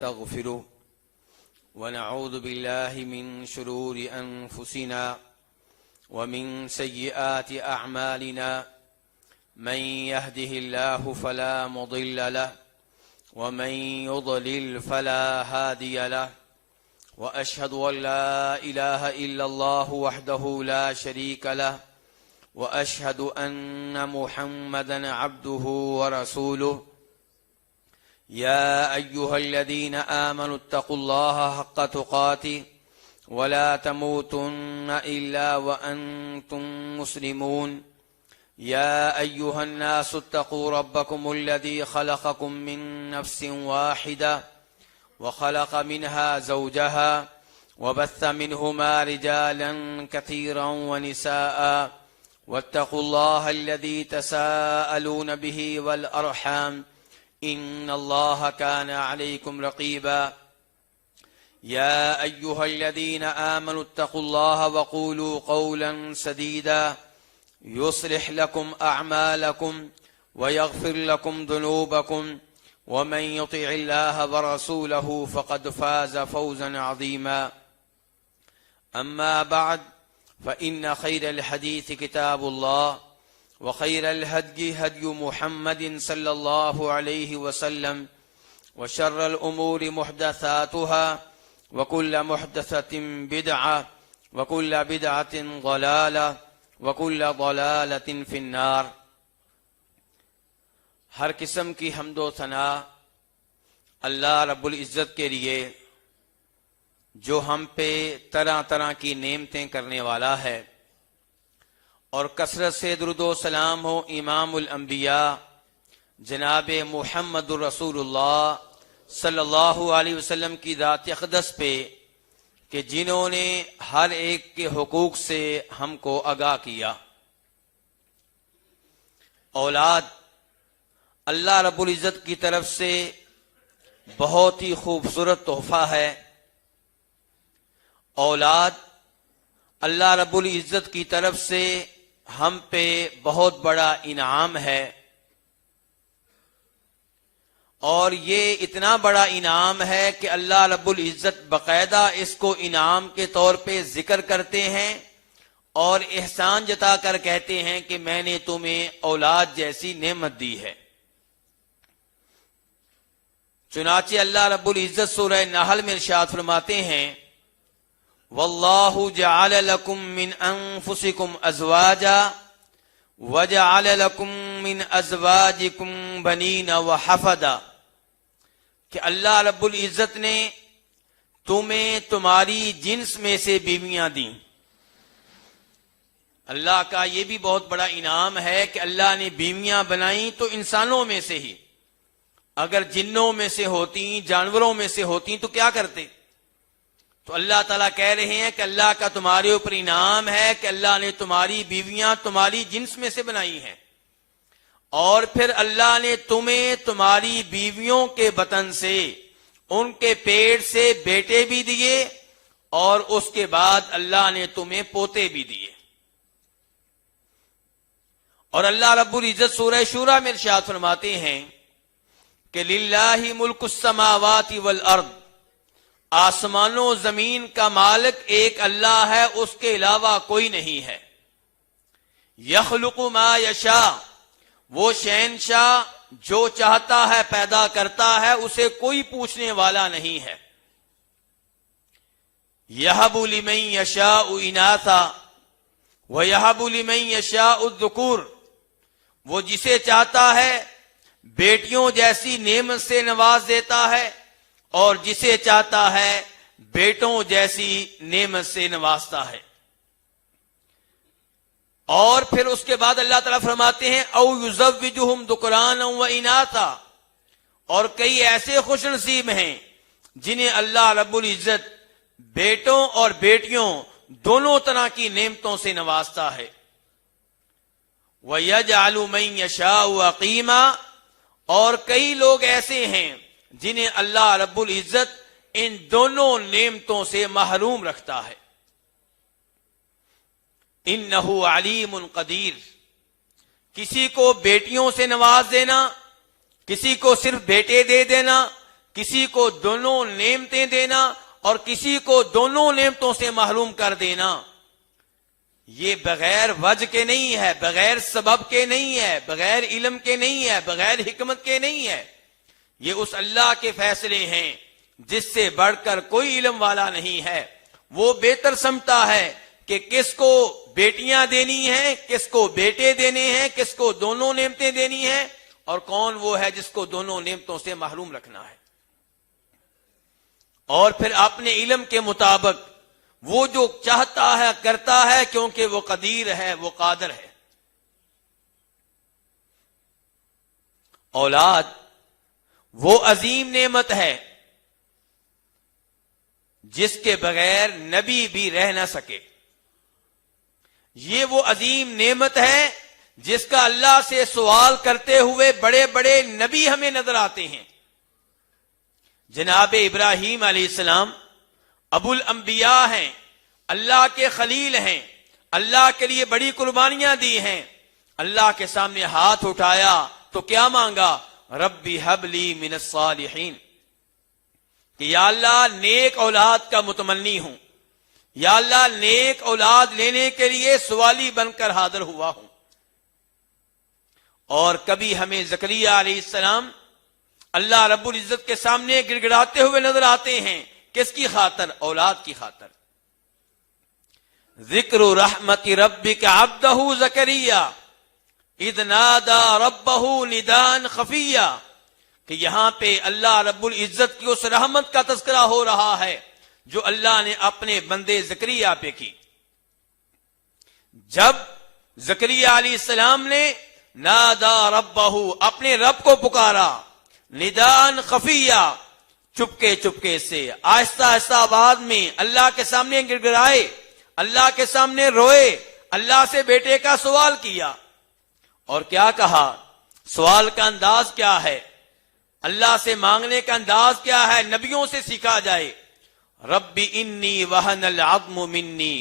نستغفره ونعوذ بالله من شرور أنفسنا ومن سيئات أعمالنا من يهده الله فلا مضل له ومن يضلل فلا هادي له وأشهد أن لا إله إلا الله وحده لا شريك له وأشهد أن محمدا عبده ورسوله يا أيها الذين آمنوا اتقوا الله حق تقاته ولا تموتن إلا وأنتم مسلمون يا أيها الناس اتقوا ربكم الذي خلقكم من نفس واحدة وخلق منها زوجها وبث منهما رجالا كثيرا ونساء واتقوا الله الذي تساءلون به والأرحام إن الله كان عليكم رقيبا يا أيها الذين آمنوا اتقوا الله وقولوا قولا سديدا يصلح لكم أعمالكم ويغفر لكم ذنوبكم ومن يطع الله ورسوله فقد فاز فوزا عظيما أما بعد فإن خير الحديث كتاب الله وخير الهدي هدي محمد صلى الله عليه وسلم وشر الأمور محدثاتها وكل محدثة بدعة وكل بدعة ضلالة وكل ضلالة في النار۔ ہر قسم کی حمد و ثنا اللہ رب العزت کے لیے جو ہم پہ طرح طرح کی نعمتیں کرنے والا ہے، اور کثرت سے درود و سلام ہو امام الانبیاء جناب محمد الرسول اللہ صلی اللہ علیہ وسلم کی ذات اقدس پہ کہ جنہوں نے ہر ایک کے حقوق سے ہم کو آگاہ کیا۔ اولاد اللہ رب العزت کی طرف سے بہت ہی خوبصورت تحفہ ہے۔ اولاد اللہ رب العزت کی طرف سے ہم پہ بہت بڑا انعام ہے، اور یہ اتنا بڑا انعام ہے کہ اللہ رب العزت باقاعدہ اس کو انعام کے طور پہ ذکر کرتے ہیں اور احسان جتا کر کہتے ہیں کہ میں نے تمہیں اولاد جیسی نعمت دی ہے۔ چنانچہ اللہ رب العزت سورہ نحل میں ارشاد فرماتے ہیں وَاللَّهُ جَعَلَ لَكُم مِّنْ أَنفُسِكُمْ أَزْوَاجًا وَجَعَلَ لَكُم مِّنْ أَزْوَاجِكُمْ بَنِينَ وَحَفَدًا، کہ اللہ رب العزت نے تمہیں تمہاری جنس میں سے بیویاں دیں۔ اللہ کا یہ بھی بہت بڑا انعام ہے کہ اللہ نے بیویاں بنائیں تو انسانوں میں سے ہی، اگر جنوں میں سے ہوتی جانوروں میں سے ہوتی تو کیا کرتے؟ تو اللہ تعالیٰ کہہ رہے ہیں کہ اللہ کا تمہارے اوپر انعام ہے کہ اللہ نے تمہاری بیویاں تمہاری جنس میں سے بنائی ہیں، اور پھر اللہ نے تمہیں تمہاری بیویوں کے بطن سے، ان کے پیٹ سے بیٹے بھی دیے، اور اس کے بعد اللہ نے تمہیں پوتے بھی دیے۔ اور اللہ رب العزت سورہ شورى میں ارشاد فرماتے ہیں کہ للہ ملک السماوات والارض، آسمانوں و زمین کا مالک ایک اللہ ہے، اس کے علاوہ کوئی نہیں ہے۔ یخلق ما یشاء، وہ شہنشاہ جو چاہتا ہے پیدا کرتا ہے، اسے کوئی پوچھنے والا نہیں ہے۔ یہب لمن یشاء اناثا ویہب لمن یشاء الذکور، وہ جسے چاہتا ہے بیٹیوں جیسی نعمت سے نواز دیتا ہے، اور جسے چاہتا ہے بیٹوں جیسی نعمت سے نوازتا ہے۔ اور پھر اس کے بعد اللہ تعالیٰ فرماتے ہیں او یزوجہم ذکرانا و اناثا، اور کئی ایسے خوش نصیب ہیں جنہیں اللہ رب العزت بیٹوں اور بیٹیوں دونوں طرح کی نعمتوں سے نوازتا ہے۔ وَيَجْعَلُ مَن يَشَاءُ عَقِيمًا، اور کئی لوگ ایسے ہیں جنہیں اللہ رب العزت ان دونوں نعمتوں سے محروم رکھتا ہے۔ انہ علیم قدیر، کسی کو بیٹیوں سے نواز دینا، کسی کو صرف بیٹے دے دینا، کسی کو دونوں نعمتیں دینا اور کسی کو دونوں نعمتوں سے محروم کر دینا، یہ بغیر وجہ کے نہیں ہے، بغیر سبب کے نہیں ہے، بغیر علم کے نہیں ہے، بغیر حکمت کے نہیں ہے. یہ اس اللہ کے فیصلے ہیں جس سے بڑھ کر کوئی علم والا نہیں ہے. وہ بہتر سمجھتا ہے کہ کس کو بیٹیاں دینی ہیں، کس کو بیٹے دینے ہیں، کس کو دونوں نعمتیں دینی ہیں، اور کون وہ ہے جس کو دونوں نعمتوں سے محروم رکھنا ہے. اور پھر اپنے علم کے مطابق وہ جو چاہتا ہے کرتا ہے، کیونکہ وہ قدیر ہے، وہ قادر ہے. اولاد وہ عظیم نعمت ہے جس کے بغیر نبی بھی رہ نہ سکے. یہ وہ عظیم نعمت ہے جس کا اللہ سے سوال کرتے ہوئے بڑے بڑے نبی ہمیں نظر آتے ہیں. جناب ابراہیم علیہ السلام ابو الانبیاء ہیں، اللہ کے خلیل ہیں، اللہ کے لیے بڑی قربانیاں دی ہیں. اللہ کے سامنے ہاتھ اٹھایا تو کیا مانگا؟ ربی حب لی من الصالحین، کہ یا اللہ نیک اولاد کا متمنی ہوں، یا اللہ نیک اولاد لینے کے لیے سوالی بن کر حاضر ہوا ہوں. اور کبھی ہمیں زکریا علیہ السلام اللہ رب العزت کے سامنے گڑ گڑاتے ہوئے نظر آتے ہیں. کس کی خاطر؟ اولاد کی خاطر. ذکر رحمت ربک عبدہ زکریا اذ نادى ربہ نداء خفیا، کہ یہاں پہ اللہ رب العزت کی اس رحمت کا تذکرہ ہو رہا ہے جو اللہ نے اپنے بندے زکریا پہ کی. جب زکریا علیہ السلام نے نادا ربہ، اپنے رب کو پکارا، نداء خفیہ، چپکے چپکے سے، آہستہ آہستہ آواز میں اللہ کے سامنے گڑ گڑائے، اللہ کے سامنے روئے، اللہ سے بیٹے کا سوال کیا. اور کیا کہا؟ سوال کا انداز کیا ہے، اللہ سے مانگنے کا انداز کیا ہے، نبیوں سے سیکھا جائے. رب انی وہن العظم منی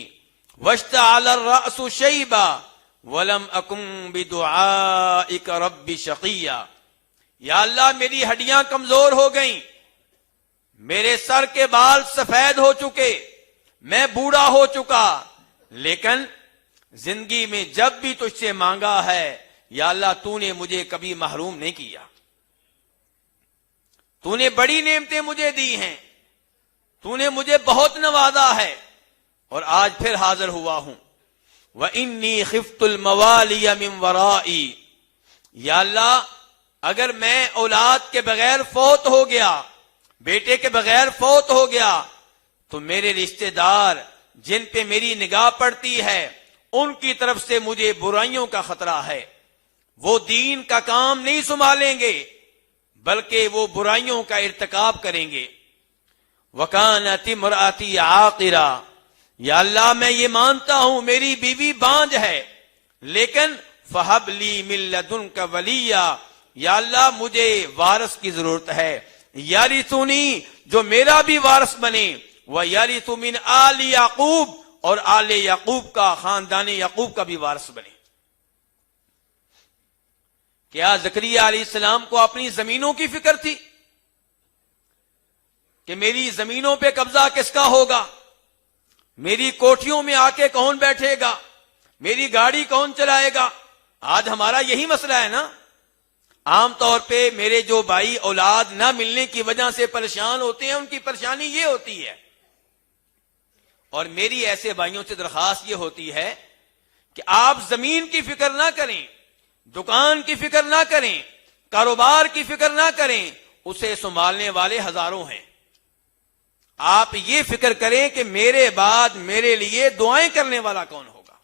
واشتعل الرأس شیبا ولم اکن بدعائک رب شقیا. یا اللہ میری ہڈیاں کمزور ہو گئیں، میرے سر کے بال سفید ہو چکے، میں بوڑھا ہو چکا، لیکن زندگی میں جب بھی تجھ سے مانگا ہے یا اللہ تو نے مجھے کبھی محروم نہیں کیا. تو نے بڑی نعمتیں مجھے دی ہیں، تو نے مجھے بہت نوازا ہے، اور آج پھر حاضر ہوا ہوں. وَإِنِّي خِفْتُ الْمَوَالِيَ مِنْ وَرَائِي، یا اللہ اگر میں اولاد کے بغیر فوت ہو گیا، بیٹے کے بغیر فوت ہو گیا، تو میرے رشتہ دار جن پہ میری نگاہ پڑتی ہے ان کی طرف سے مجھے برائیوں کا خطرہ ہے. وہ دین کا کام نہیں سنبھالیں گے بلکہ وہ برائیوں کا ارتکاب کریں گے. وَكَانَتِ امْرَأَتِي عَاقِرًا، یا اللہ میں یہ مانتا ہوں میری بیوی بانجھ ہے، لیکن فَهَبْ لِي مِن لَّدُنْكَ وَلِيًّا، یا اللہ مجھے وارث کی ضرورت ہے، یارثنی، جو میرا بھی وارث بنے، وَيَرِثُ مِنْ آلِ یعقوب، اور آل یعقوب کا، خاندان یعقوب کا بھی وارث بنے. کیا زکریا علیہ السلام کو اپنی زمینوں کی فکر تھی کہ میری زمینوں پہ قبضہ کس کا ہوگا، میری کوٹھیوں میں آ کے کون بیٹھے گا، میری گاڑی کون چلائے گا؟ آج ہمارا یہی مسئلہ ہے نا. عام طور پہ میرے جو بھائی اولاد نہ ملنے کی وجہ سے پریشان ہوتے ہیں، ان کی پریشانی یہ ہوتی ہے، اور میری ایسے بھائیوں سے درخواست یہ ہوتی ہے کہ آپ زمین کی فکر نہ کریں، دکان کی فکر نہ کریں، کاروبار کی فکر نہ کریں، اسے سنبھالنے والے ہزاروں ہیں. آپ یہ فکر کریں کہ میرے بعد میرے لیے دعائیں کرنے والا کون ہوگا.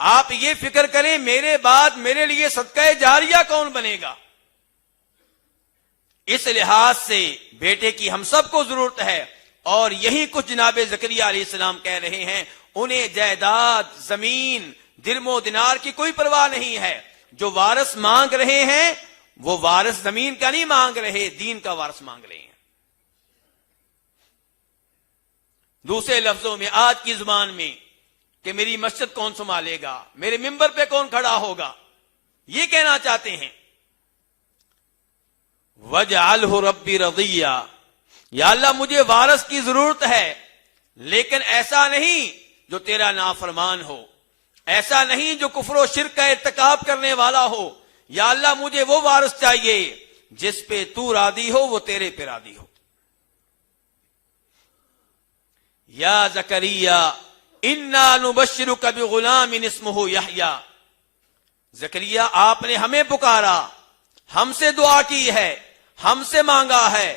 آپ یہ فکر کریں میرے بعد میرے لیے صدقہ جاریہ کون بنے گا. اس لحاظ سے بیٹے کی ہم سب کو ضرورت ہے، اور یہی کچھ جناب زکریا علیہ السلام کہہ رہے ہیں. انہیں جائیداد، زمین، درم و دینار کی کوئی پرواہ نہیں ہے. جو وارث مانگ رہے ہیں وہ وارث زمین کا نہیں مانگ رہے، دین کا وارث مانگ رہے ہیں. دوسرے لفظوں میں آج کی زبان میں کہ میری مسجد کون سنبھالے گا، میرے ممبر پہ کون کھڑا ہوگا، یہ کہنا چاہتے ہیں. وجعلہ ربی رضیہ، یا اللہ مجھے وارث کی ضرورت ہے، لیکن ایسا نہیں جو تیرا نافرمان ہو، ایسا نہیں جو کفر و شرک کا ارتکاب کرنے والا ہو، یا اللہ مجھے وہ وارث چاہیے جس پہ تو راضی ہو، وہ تیرے پہ راضی ہو۔ یا زکریا انا نبشرک بغلام اسمہ یحییٰ، زکریا آپ نے ہمیں پکارا، ہم سے دعا کی ہے، ہم سے مانگا ہے،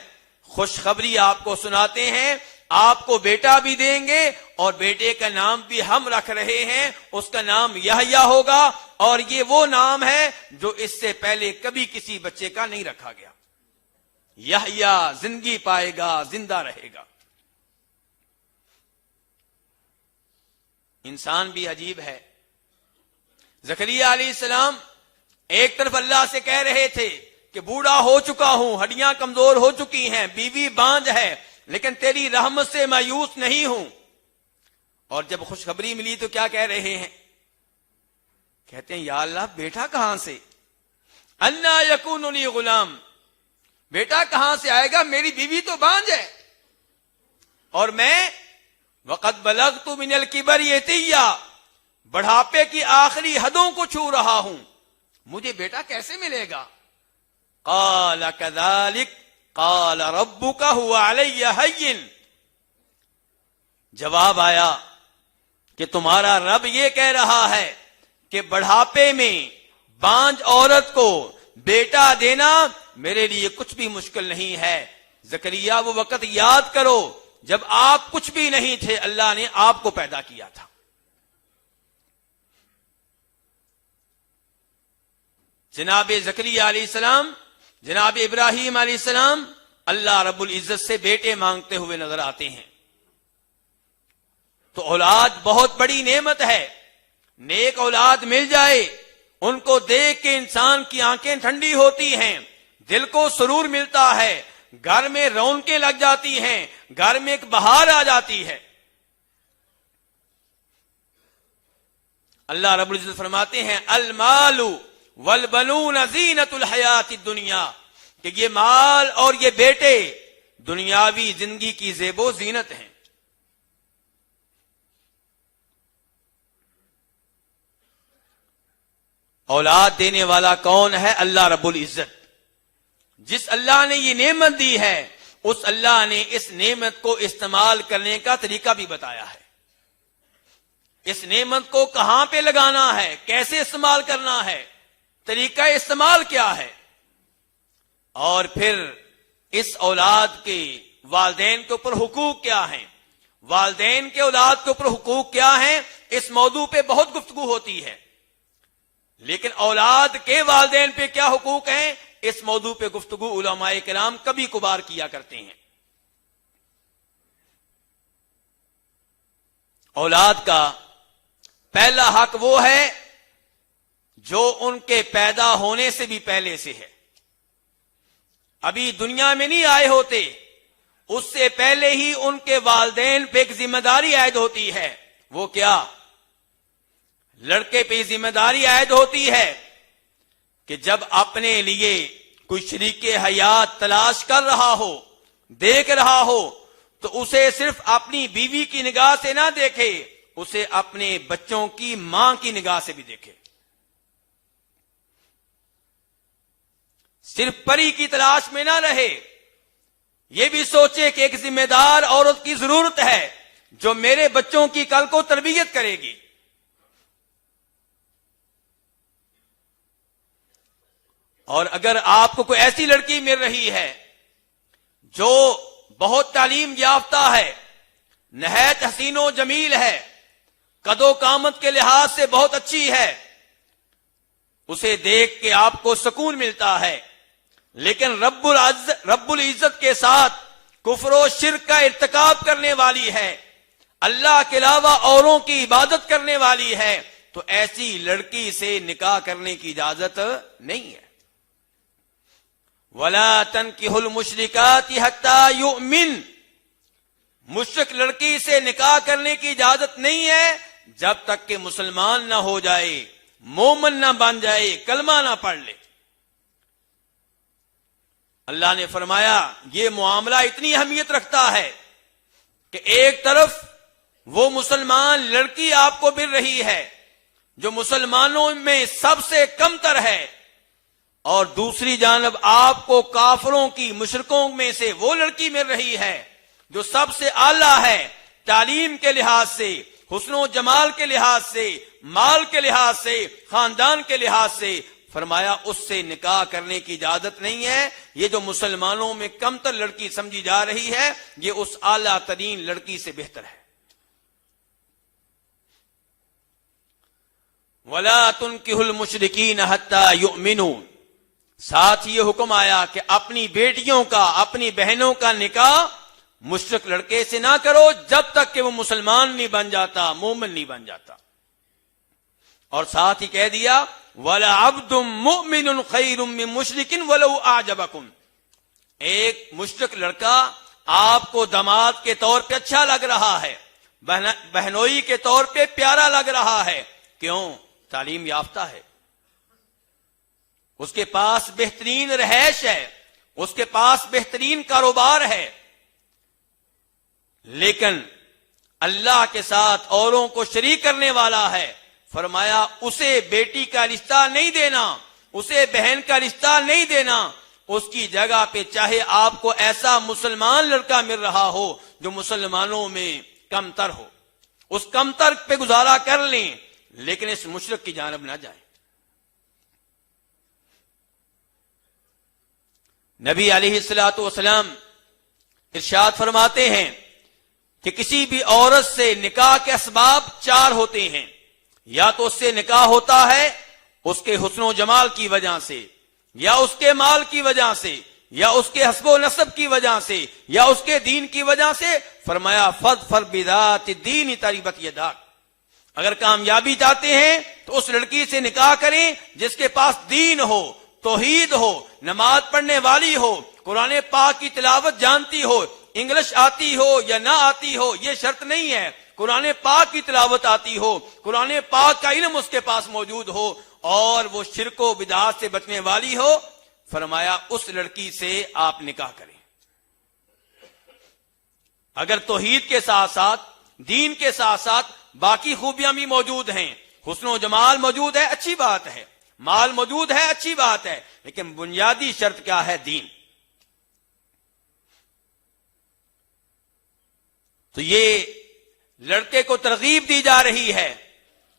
خوشخبری آپ کو سناتے ہیں، آپ کو بیٹا بھی دیں گے اور بیٹے کا نام بھی ہم رکھ رہے ہیں، اس کا نام یحییٰ ہوگا، اور یہ وہ نام ہے جو اس سے پہلے کبھی کسی بچے کا نہیں رکھا گیا۔ یحییٰ زندگی پائے گا، زندہ رہے گا۔ انسان بھی عجیب ہے۔ زکریا علیہ السلام ایک طرف اللہ سے کہہ رہے تھے کہ بوڑھا ہو چکا ہوں، ہڈیاں کمزور ہو چکی ہیں، بیوی بانجھ ہے، لیکن تیری رحمت سے مایوس نہیں ہوں، اور جب خوشخبری ملی تو کیا کہہ رہے ہیں؟ کہتے ہیں یا اللہ بیٹا کہاں سے؟ انا یکون لی غلام، بیٹا کہاں سے آئے گا؟ میری بیوی تو بانجھ ہے، اور میں وقد بلغت من الکبر عتیہ، بڑھاپے کی آخری حدوں کو چھو رہا ہوں، مجھے بیٹا کیسے ملے گا؟ قال کذالک قال ربک هو علی ہین، جواب آیا کہ تمہارا رب یہ کہہ رہا ہے کہ بڑھاپے میں بانجھ عورت کو بیٹا دینا میرے لیے کچھ بھی مشکل نہیں ہے۔ زکریا وہ وقت یاد کرو جب آپ کچھ بھی نہیں تھے، اللہ نے آپ کو پیدا کیا تھا۔ جناب زکریا علیہ السلام، جناب ابراہیم علیہ السلام اللہ رب العزت سے بیٹے مانگتے ہوئے نظر آتے ہیں۔ تو اولاد بہت بڑی نعمت ہے، نیک اولاد مل جائے، ان کو دیکھ کے انسان کی آنکھیں ٹھنڈی ہوتی ہیں، دل کو سرور ملتا ہے، گھر میں رونقیں لگ جاتی ہیں، گھر میں ایک بہار آ جاتی ہے۔ اللہ رب العزت فرماتے ہیں المال والبنون زینت الحیات الدنیا، کہ یہ مال اور یہ بیٹے دنیاوی زندگی کی زیب و زینت ہیں۔ اولاد دینے والا کون ہے؟ اللہ رب العزت۔ جس اللہ نے یہ نعمت دی ہے اس اللہ نے اس نعمت کو استعمال کرنے کا طریقہ بھی بتایا ہے، اس نعمت کو کہاں پہ لگانا ہے، کیسے استعمال کرنا ہے، طریقہ استعمال کیا ہے، اور پھر اس اولاد کے والدین کے اوپر حقوق کیا ہیں، والدین کے اولاد کے اوپر حقوق کیا ہیں۔ اس موضوع پہ بہت گفتگو ہوتی ہے، لیکن اولاد کے والدین پہ کیا حقوق ہیں، اس موضوع پہ گفتگو علماء کرام کبھی کبھار کیا کرتے ہیں۔ اولاد کا پہلا حق وہ ہے جو ان کے پیدا ہونے سے بھی پہلے سے ہے، ابھی دنیا میں نہیں آئے ہوتے، اس سے پہلے ہی ان کے والدین پہ ایک ذمہ داری عائد ہوتی ہے۔ وہ کیا؟ لڑکے پہ ذمہ داری عائد ہوتی ہے کہ جب اپنے لیے کوئی شریک حیات تلاش کر رہا ہو، دیکھ رہا ہو، تو اسے صرف اپنی بیوی کی نگاہ سے نہ دیکھے، اسے اپنے بچوں کی ماں کی نگاہ سے بھی دیکھے۔ صرف پری کی تلاش میں نہ رہے، یہ بھی سوچے کہ ایک ذمہ دار عورت کی ضرورت ہے جو میرے بچوں کی کل کو تربیت کرے گی۔ اور اگر آپ کو کوئی ایسی لڑکی مل رہی ہے جو بہت تعلیم یافتہ ہے، نہایت حسین و جمیل ہے، قد و قامت کے لحاظ سے بہت اچھی ہے، اسے دیکھ کے آپ کو سکون ملتا ہے، لیکن رب العزت کے ساتھ کفر و شرک کا ارتکاب کرنے والی ہے، اللہ کے علاوہ اوروں کی عبادت کرنے والی ہے، تو ایسی لڑکی سے نکاح کرنے کی اجازت نہیں ہے۔ وَلَا تَنْكِحُوا الْمُشْرِكَاتِ حَتَّى يُؤْمِنْ، مشرک لڑکی سے نکاح کرنے کی اجازت نہیں ہے جب تک کہ مسلمان نہ ہو جائے، مومن نہ بن جائے، کلمہ نہ پڑھ لے۔ اللہ نے فرمایا یہ معاملہ اتنی اہمیت رکھتا ہے کہ ایک طرف وہ مسلمان لڑکی آپ کو مل رہی ہے جو مسلمانوں میں سب سے کم تر ہے، اور دوسری جانب آپ کو کافروں کی مشرکوں میں سے وہ لڑکی مل رہی ہے جو سب سے اعلیٰ ہے تعلیم کے لحاظ سے، حسن و جمال کے لحاظ سے، مال کے لحاظ سے، خاندان کے لحاظ سے۔ فرمایا اس سے نکاح کرنے کی اجازت نہیں ہے۔ یہ جو مسلمانوں میں کم تر لڑکی سمجھی جا رہی ہے یہ اس اعلیٰ ترین لڑکی سے بہتر ہے۔ وَلَا تُنْكِحُ الْمُشْرِكِينَ حَتَّى يُؤْمِنُوا، ساتھ یہ حکم آیا کہ اپنی بیٹیوں کا، اپنی بہنوں کا نکاح مشرک لڑکے سے نہ کرو جب تک کہ وہ مسلمان نہیں بن جاتا، مومن نہیں بن جاتا۔ اور ساتھ ہی کہہ دیا وَلَعَبْدٌ مُؤْمِنٌ خَيْرٌ مِّن مُشْرِكٍ وَلَوْ أَعْجَبَكُمْ، ایک مشرک لڑکا آپ کو داماد کے طور پہ اچھا لگ رہا ہے، بہنوئی کے طور پہ پیارا لگ رہا ہے، کیوں؟ تعلیم یافتہ ہے، اس کے پاس بہترین رہائش ہے، اس کے پاس بہترین کاروبار ہے، لیکن اللہ کے ساتھ اوروں کو شریک کرنے والا ہے۔ فرمایا اسے بیٹی کا رشتہ نہیں دینا، اسے بہن کا رشتہ نہیں دینا، اس کی جگہ پہ چاہے آپ کو ایسا مسلمان لڑکا مل رہا ہو جو مسلمانوں میں کم تر ہو، اس کم تر پہ گزارا کر لیں، لیکن اس مشرک کی جانب نہ جائیں۔ نبی علیہ الصلوۃ والسلام ارشاد فرماتے ہیں کہ کسی بھی عورت سے نکاح کے اسباب 4 ہوتے ہیں، یا تو اس سے نکاح ہوتا ہے اس کے حسن و جمال کی وجہ سے، یا اس کے مال کی وجہ سے، یا اس کے حسب و نسب کی وجہ سے، یا اس کے دین کی وجہ سے۔ فرمایا فَاظْفَرْ بِذَاتِ الدِّینِ تَرِبَتْ یَدَاکَ، اگر کامیابی چاہتے ہیں تو اس لڑکی سے نکاح کریں جس کے پاس دین ہو، توحید ہو، نماز پڑھنے والی ہو، قرآن پاک کی تلاوت جانتی ہو، انگلش آتی ہو یا نہ آتی ہو یہ شرط نہیں ہے، قرآن پاک کی تلاوت آتی ہو، قرآن پاک کا علم اس کے پاس موجود ہو، اور وہ شرک و بدعات سے بچنے والی ہو۔ فرمایا اس لڑکی سے آپ نکاح کریں۔ اگر توحید کے ساتھ ساتھ، دین کے ساتھ ساتھ باقی خوبیاں بھی موجود ہیں، حسن و جمال موجود ہے، اچھی بات ہے، مال موجود ہے، اچھی بات ہے، لیکن بنیادی شرط کیا ہے؟ دین۔ تو یہ لڑکے کو ترغیب دی جا رہی ہے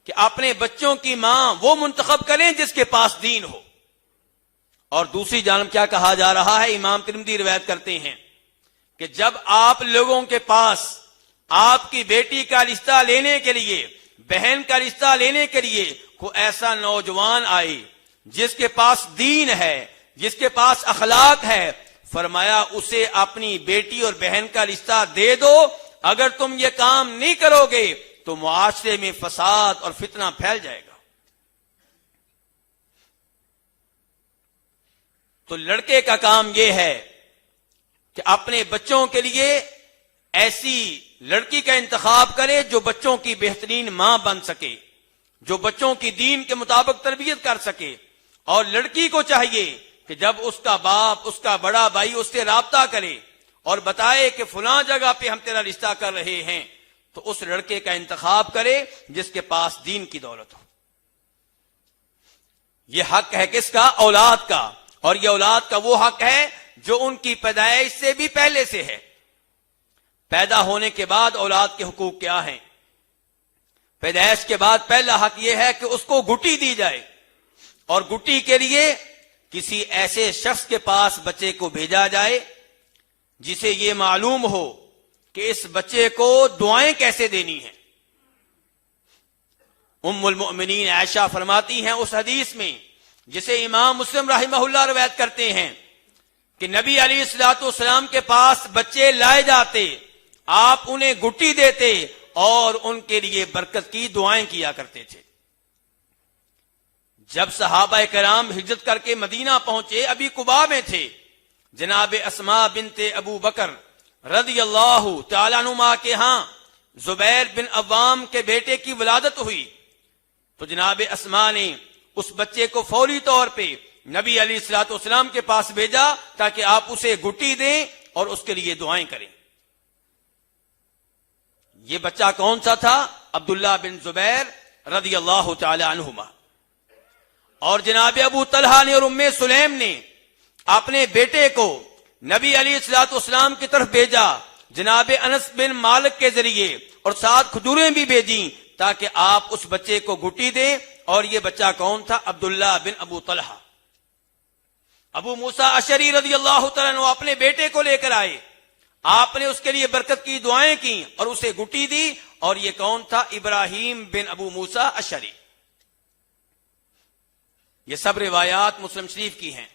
کہ اپنے بچوں کی ماں وہ منتخب کریں جس کے پاس دین ہو۔ اور دوسری جانب کیا کہا جا رہا ہے؟ امام ترمذی روایت کرتے ہیں کہ جب آپ لوگوں کے پاس آپ کی بیٹی کا رشتہ لینے کے لیے، بہن کا رشتہ لینے کے لیے کوئی ایسا نوجوان آئے جس کے پاس دین ہے، جس کے پاس اخلاق ہے، فرمایا اسے اپنی بیٹی اور بہن کا رشتہ دے دو۔ اگر تم یہ کام نہیں کرو گے تو معاشرے میں فساد اور فتنہ پھیل جائے گا۔ تو لڑکے کا کام یہ ہے کہ اپنے بچوں کے لیے ایسی لڑکی کا انتخاب کرے جو بچوں کی بہترین ماں بن سکے، جو بچوں کی دین کے مطابق تربیت کر سکے۔ اور لڑکی کو چاہیے کہ جب اس کا باپ، اس کا بڑا بھائی اس سے رابطہ کرے اور بتائے کہ فلاں جگہ پہ ہم تیرا رشتہ کر رہے ہیں، تو اس لڑکے کا انتخاب کرے جس کے پاس دین کی دولت ہو۔ یہ حق ہے کس کا؟ اولاد کا۔ اور یہ اولاد کا وہ حق ہے جو ان کی پیدائش سے بھی پہلے سے ہے۔ پیدا ہونے کے بعد اولاد کے حقوق کیا ہیں؟ پیدائش کے بعد پہلا حق یہ ہے کہ اس کو گٹی دی جائے، اور گٹی کے لیے کسی ایسے شخص کے پاس بچے کو بھیجا جائے جسے یہ معلوم ہو کہ اس بچے کو دعائیں کیسے دینی ہیں۔ ام المؤمنین عائشہ فرماتی ہیں اس حدیث میں جسے امام مسلم رحمہ اللہ روایت کرتے ہیں کہ نبی علیہ الصلوۃ والسلام کے پاس بچے لائے جاتے، آپ انہیں گٹی دیتے اور ان کے لیے برکت کی دعائیں کیا کرتے تھے۔ جب صحابہ کرام ہجرت کر کے مدینہ پہنچے، ابھی قباء میں تھے، جناب اسماء بنت ابو بکر رضی اللہ تعالیٰ عنہما کے ہاں زبیر بن عوام کے بیٹے کی ولادت ہوئی، تو جناب اسماء نے اس بچے کو فوری طور پہ نبی علیہ الصلوۃ والسلام کے پاس بھیجا تاکہ آپ اسے گٹی دیں اور اس کے لیے دعائیں کریں۔ یہ بچہ کون سا تھا؟ عبداللہ بن زبیر رضی اللہ تعالی عنہما۔ اور جناب ابو طلحہ نے اور ام سلیم نے اپنے بیٹے کو نبی علیہ الصلوۃ والسلام کی طرف بھیجا جناب انس بن مالک کے ذریعے، اور ساتھ کھجوریں بھی بھیجیں تاکہ آپ اس بچے کو گٹی دیں۔ اور یہ بچہ کون تھا؟ عبداللہ بن ابو طلحہ۔ ابو موسیٰ اشعری رضی اللہ تعالیٰ عنہ اپنے بیٹے کو لے کر آئے، آپ نے اس کے لیے برکت کی دعائیں کی اور اسے گٹی دی، اور یہ کون تھا؟ ابراہیم بن ابو موسیٰ اشعری۔ یہ سب روایات مسلم شریف کی ہیں۔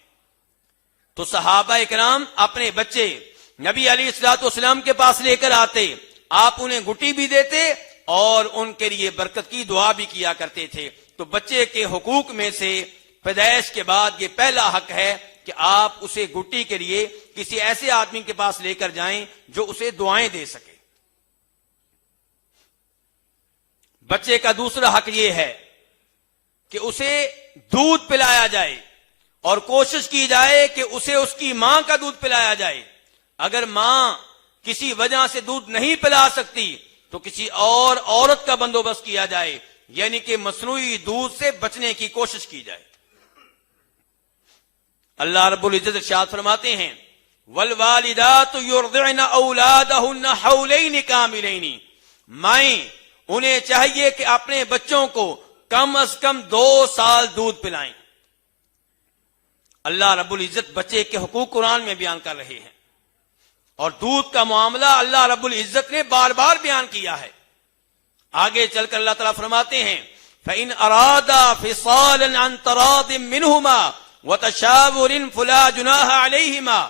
تو صحابہ اکرام اپنے بچے نبی علیہ الصلوۃ والسلام کے پاس لے کر آتے، آپ انہیں گٹی بھی دیتے اور ان کے لیے برکت کی دعا بھی کیا کرتے تھے۔ تو بچے کے حقوق میں سے پیدائش کے بعد یہ پہلا حق ہے کہ آپ اسے گٹی کے لیے کسی ایسے آدمی کے پاس لے کر جائیں جو اسے دعائیں دے سکے۔ بچے کا دوسرا حق یہ ہے کہ اسے دودھ پلایا جائے، اور کوشش کی جائے کہ اسے اس کی ماں کا دودھ پلایا جائے۔ اگر ماں کسی وجہ سے دودھ نہیں پلا سکتی تو کسی اور عورت کا بندوبست کیا جائے، یعنی کہ مصنوعی دودھ سے بچنے کی کوشش کی جائے۔ اللہ رب العزت ارشاد فرماتے ہیں والوالدات یرضعن اولادہن حولین کاملین، مائیں انہیں چاہیے کہ اپنے بچوں کو کم از کم 2 سال دودھ پلائیں۔ اللہ رب العزت بچے کے حقوق قرآن میں بیان کر رہے ہیں، اور دودھ کا معاملہ اللہ رب العزت نے بار بار بیان کیا ہے۔ آگے چل کر اللہ تعالیٰ فرماتے ہیں فَإِنْ أَرَادَا فِصَالًا عَنْ تَرَاضٍ مِّنْهُمَا وَتَشَاوُرٍ فَلَا جُنَاحَ عَلَيْهِمَا۔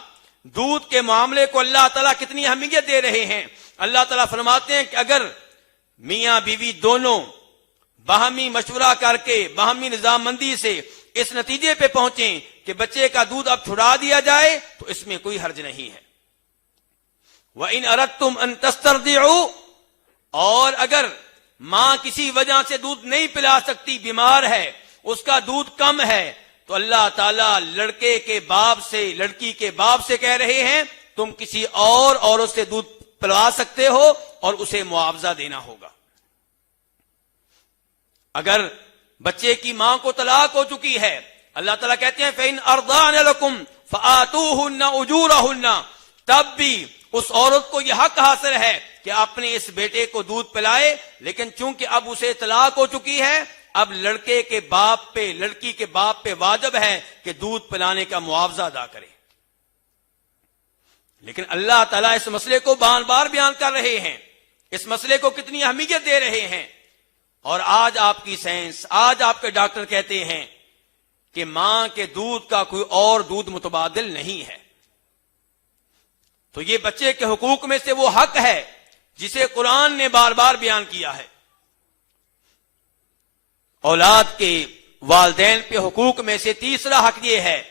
دودھ کے معاملے کو اللہ تعالیٰ کتنی اہمیت دے رہے ہیں۔ اللہ تعالیٰ فرماتے ہیں کہ اگر میاں بیوی دونوں باہمی مشورہ کر کے باہمی نظامبندی سے اس نتیجے پہ پہنچیں کہ بچے کا دودھ اب چھڑا دیا جائے تو اس میں کوئی حرج نہیں ہے۔ وَإِنْ أَرَدْتُمْ أَن تَسْتَرْضِعُوا، اور اگر ماں کسی وجہ سے دودھ نہیں پلا سکتی، بیمار ہے، اس کا دودھ کم ہے، تو اللہ تعالیٰ لڑکے کے باپ سے لڑکی کے باپ سے کہہ رہے ہیں تم کسی اور عورت سے دودھ پلوا سکتے ہو اور اسے معاوضہ دینا ہوگا۔ اگر بچے کی ماں کو طلاق ہو چکی ہے، اللہ تعالیٰ کہتے ہیں فَإِنْ أَرْضَعْنَ لَكُمْ فَآتُوهُنَّ أُجُورَهُنَّ، تب بھی اس عورت کو یہ حق حاصل ہے کہ اپنے اس بیٹے کو دودھ پلائے، لیکن چونکہ اب اسے طلاق ہو چکی ہے، اب لڑکے کے باپ پہ لڑکی کے باپ پہ واجب ہے کہ دودھ پلانے کا معاوضہ ادا کرے۔ لیکن اللہ تعالیٰ اس مسئلے کو بار بار بیان کر رہے ہیں، اس مسئلے کو کتنی اہمیت دے رہے ہیں، اور آج آپ کی سائنس، آج آپ کے ڈاکٹر کہتے ہیں کہ ماں کے دودھ کا کوئی اور دودھ متبادل نہیں ہے۔ تو یہ بچے کے حقوق میں سے وہ حق ہے جسے قرآن نے بار بار بیان کیا ہے۔ اولاد کے والدین پہ حقوق میں سے تیسرا حق یہ ہے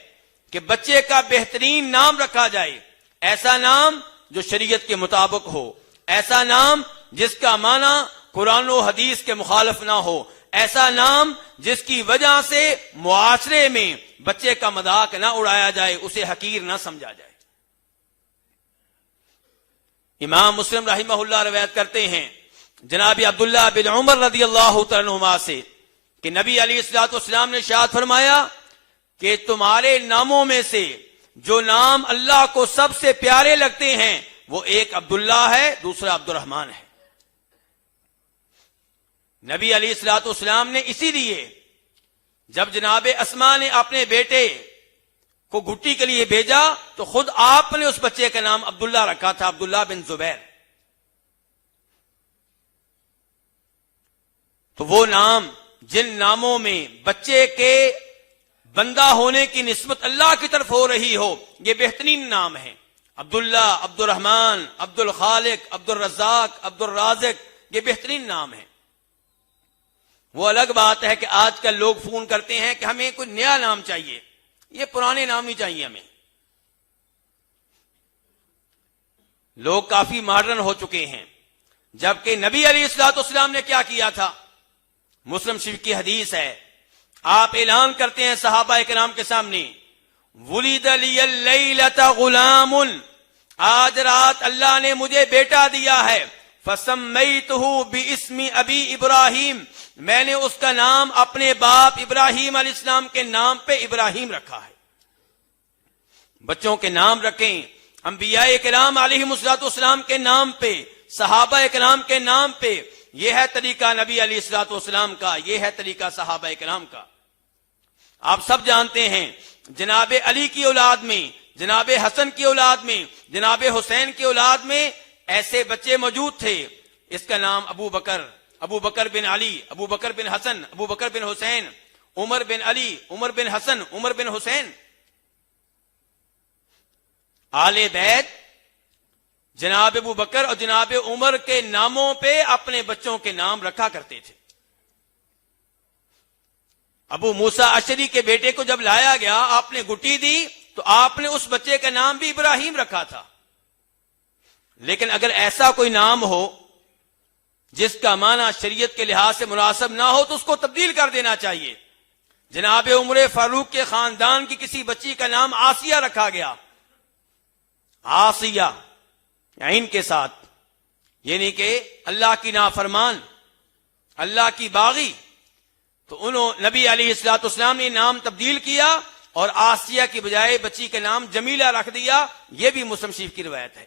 کہ بچے کا بہترین نام رکھا جائے، ایسا نام جو شریعت کے مطابق ہو، ایسا نام جس کا معنی قرآن و حدیث کے مخالف نہ ہو، ایسا نام جس کی وجہ سے معاشرے میں بچے کا مذاق نہ اڑایا جائے، اسے حقیر نہ سمجھا جائے۔ امام مسلم رحمہ اللہ روایت کرتے ہیں جناب عبداللہ بن عمر رضی اللہ تعالیٰ عنہما سے کہ نبی علیہ الصلوۃ والسلام نے ارشاد فرمایا کہ تمہارے ناموں میں سے جو نام اللہ کو سب سے پیارے لگتے ہیں وہ ایک عبداللہ ہے، دوسرا عبد الرحمن ہے۔ نبی علیہ الصلوۃ والسلام نے اسی لیے جب جناب اسماء نے اپنے بیٹے کو گٹی کے لیے بھیجا تو خود آپ نے اس بچے کا نام عبداللہ رکھا تھا، عبداللہ بن زبیر۔ تو وہ نام جن ناموں میں بچے کے بندہ ہونے کی نسبت اللہ کی طرف ہو رہی ہو، یہ بہترین نام ہے۔ عبداللہ، عبد الرحمن، عبد الخالق، عبد الرزاق، عبد الرازق، یہ بہترین نام ہے۔ وہ الگ بات ہے کہ آج کل لوگ فون کرتے ہیں کہ ہمیں کوئی نیا نام چاہیے، یہ پرانے نام ہی چاہیے ہمیں۔ لوگ کافی ماڈرن ہو چکے ہیں، جبکہ نبی علیہ الصلوۃ والسلام نے کیا کیا تھا؟ مسلم شریف کی حدیث ہے، آپ اعلان کرتے ہیں صحابہ کرام کے سامنے، ولد لی اللیلۃ غلام، آج رات اللہ نے مجھے بیٹا دیا ہے، فسمیتہ باسم ابی ابراہیم، میں نے اس کا نام اپنے باپ ابراہیم علیہ السلام کے نام پہ ابراہیم رکھا ہے۔ بچوں کے نام رکھیں انبیاء کرام علیہم الصلوۃ والسلام کے نام پہ، صحابہ کرام کے نام پہ، یہ ہے طریقہ نبی علیہ الصلوۃ والسلام کا، یہ ہے طریقہ صحابہ کرام کا۔ آپ سب جانتے ہیں جناب علی کی اولاد میں، جناب حسن کی اولاد میں، جناب حسین کی اولاد میں ایسے بچے موجود تھے، اس کا نام ابو بکر بن علی، ابو بکر بن حسن، ابو بکر بن حسین، عمر بن علی، عمر بن حسن، عمر بن حسین۔ آل بیت جناب ابو بکر اور جناب عمر کے ناموں پہ اپنے بچوں کے نام رکھا کرتے تھے۔ ابو موسیٰ اشعری کے بیٹے کو جب لایا گیا، آپ نے گٹی دی تو آپ نے اس بچے کا نام بھی ابراہیم رکھا تھا۔ لیکن اگر ایسا کوئی نام ہو جس کا معنی شریعت کے لحاظ سے مناسب نہ ہو تو اس کو تبدیل کر دینا چاہیے۔ جناب عمر فاروق کے خاندان کی کسی بچی کا نام آسیہ رکھا گیا، آسیہ عین کے ساتھ، یعنی کہ اللہ کی نافرمان، اللہ کی باغی، تو انہوں نبی علیہ الصلوۃ والسلام نے نام تبدیل کیا اور آسیہ کی بجائے بچی کا نام جمیلہ رکھ دیا۔ یہ بھی مسلم شریف کی روایت ہے۔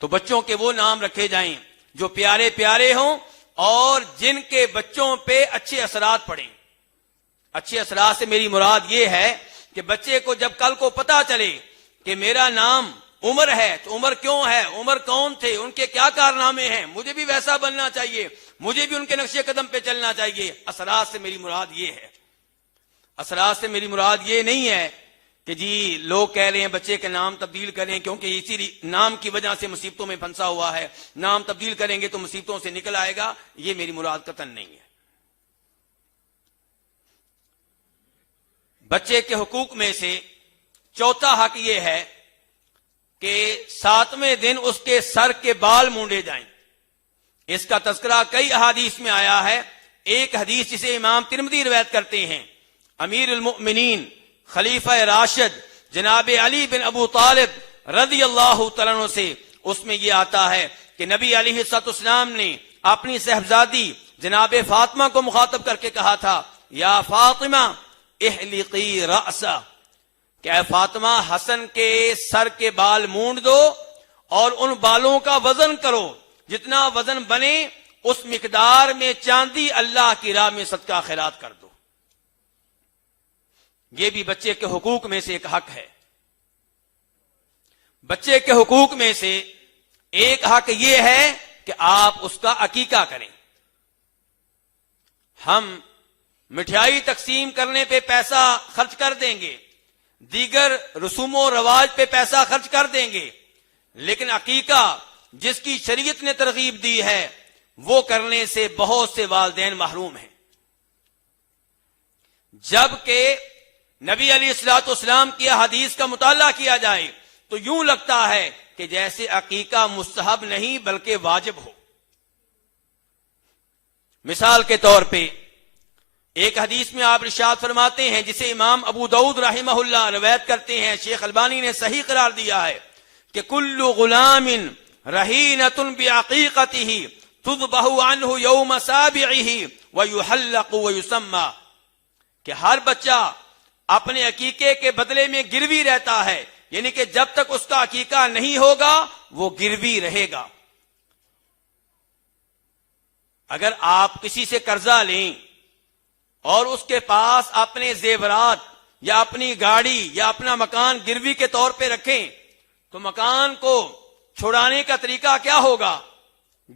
تو بچوں کے وہ نام رکھے جائیں جو پیارے پیارے ہوں اور جن کے بچوں پہ اچھے اثرات پڑیں۔ اچھے اثرات سے میری مراد یہ ہے کہ بچے کو جب کل کو پتا چلے کہ میرا نام عمر ہے تو عمر کیوں ہے، عمر کون تھے، ان کے کیا کارنامے ہیں، مجھے بھی ویسا بننا چاہیے، مجھے بھی ان کے نقش قدم پہ چلنا چاہیے۔ اثرات سے میری مراد یہ ہے، اثرات سے میری مراد یہ نہیں ہے کہ جی لوگ کہہ رہے ہیں بچے کے نام تبدیل کریں کیونکہ اسی نام کی وجہ سے مصیبتوں میں پھنسا ہوا ہے، نام تبدیل کریں گے تو مصیبتوں سے نکل آئے گا، یہ میری مراد قطعاً نہیں ہے۔ بچے کے حقوق میں سے چوتھا حق یہ ہے کہ 7ویں دن اس کے سر کے بال مونڈے جائیں۔ اس کا تذکرہ کئی احادیث میں آیا ہے۔ ایک حدیث جسے امام ترمذی روایت کرتے ہیں، امیر المؤمنین خلیفہ راشد جناب علی بن ابو طالب رضی اللہ تعالیٰ عنہ سے، اس میں یہ آتا ہے کہ نبی علیہ الصلوۃ والسلام نے اپنی صاحبزادی جناب فاطمہ کو مخاطب کر کے کہا تھا، یا فاطمہ احلقی رأسا، کہ اے فاطمہ حسن کے سر کے بال مونڈ دو اور ان بالوں کا وزن کرو، جتنا وزن بنے اس مقدار میں چاندی اللہ کی راہ میں صدقہ خیرات کر دو۔ یہ بھی بچے کے حقوق میں سے ایک حق ہے۔ بچے کے حقوق میں سے ایک حق یہ ہے کہ آپ اس کا عقیقہ کریں۔ ہم مٹھائی تقسیم کرنے پہ پیسہ خرچ کر دیں گے، دیگر رسوم و رواج پہ پیسہ خرچ کر دیں گے، لیکن عقیقہ جس کی شریعت نے ترغیب دی ہے وہ کرنے سے بہت سے والدین محروم ہیں۔ جبکہ نبی علیہ الصلوۃ والسلام کی حدیث کا مطالعہ کیا جائے تو یوں لگتا ہے کہ جیسے عقیقہ مستحب نہیں بلکہ واجب ہو۔ مثال کے طور پہ ایک حدیث میں آپ ارشاد فرماتے ہیں جسے امام ابو داؤد رحمہ اللہ روایت کرتے ہیں، شیخ البانی نے صحیح قرار دیا ہے کہ کل غلام رہینۃ بعقیقتہ تذبح عنہ یوم سابعہ ویحلق ویسمى، کہ ہر بچہ اپنے عقیقے کے بدلے میں گروی رہتا ہے، یعنی کہ جب تک اس کا عقیقہ نہیں ہوگا وہ گروی رہے گا۔ اگر آپ کسی سے قرضہ لیں اور اس کے پاس اپنے زیورات یا اپنی گاڑی یا اپنا مکان گروی کے طور پہ رکھیں تو مکان کو چھڑانے کا طریقہ کیا ہوگا،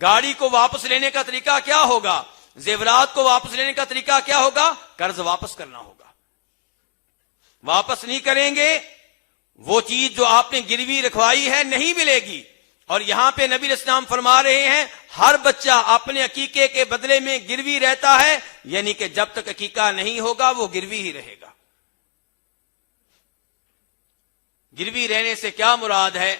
گاڑی کو واپس لینے کا طریقہ کیا ہوگا، زیورات کو واپس لینے کا طریقہ کیا ہوگا، قرض واپس کرنا ہوگا۔ واپس نہیں کریں گے وہ چیز جو آپ نے گروی رکھوائی ہے نہیں ملے گی۔ اور یہاں پہ نبی علیہ السلام فرما رہے ہیں ہر بچہ اپنے عقیقے کے بدلے میں گروی رہتا ہے، یعنی کہ جب تک عقیقہ نہیں ہوگا وہ گروی ہی رہے گا۔ گروی رہنے سے کیا مراد ہے؟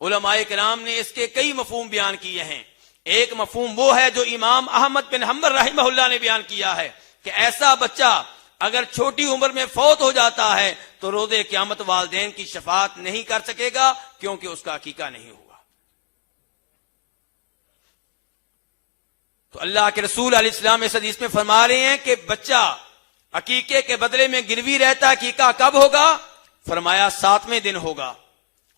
علماء کرام نے اس کے کئی مفہوم بیان کیے ہیں۔ ایک مفہوم وہ ہے جو امام احمد بن حنبل رحمہ اللہ نے بیان کیا ہے کہ ایسا بچہ اگر چھوٹی عمر میں فوت ہو جاتا ہے تو روز قیامت والدین کی شفاعت نہیں کر سکے گا، کیونکہ اس کا عقیقہ نہیں ہوا۔ تو اللہ کے رسول علیہ السلام اس حدیث میں فرما رہے ہیں کہ بچہ عقیقے کے بدلے میں گروی رہتا، عقیقہ کب ہوگا؟ فرمایا 7ویں دن ہوگا،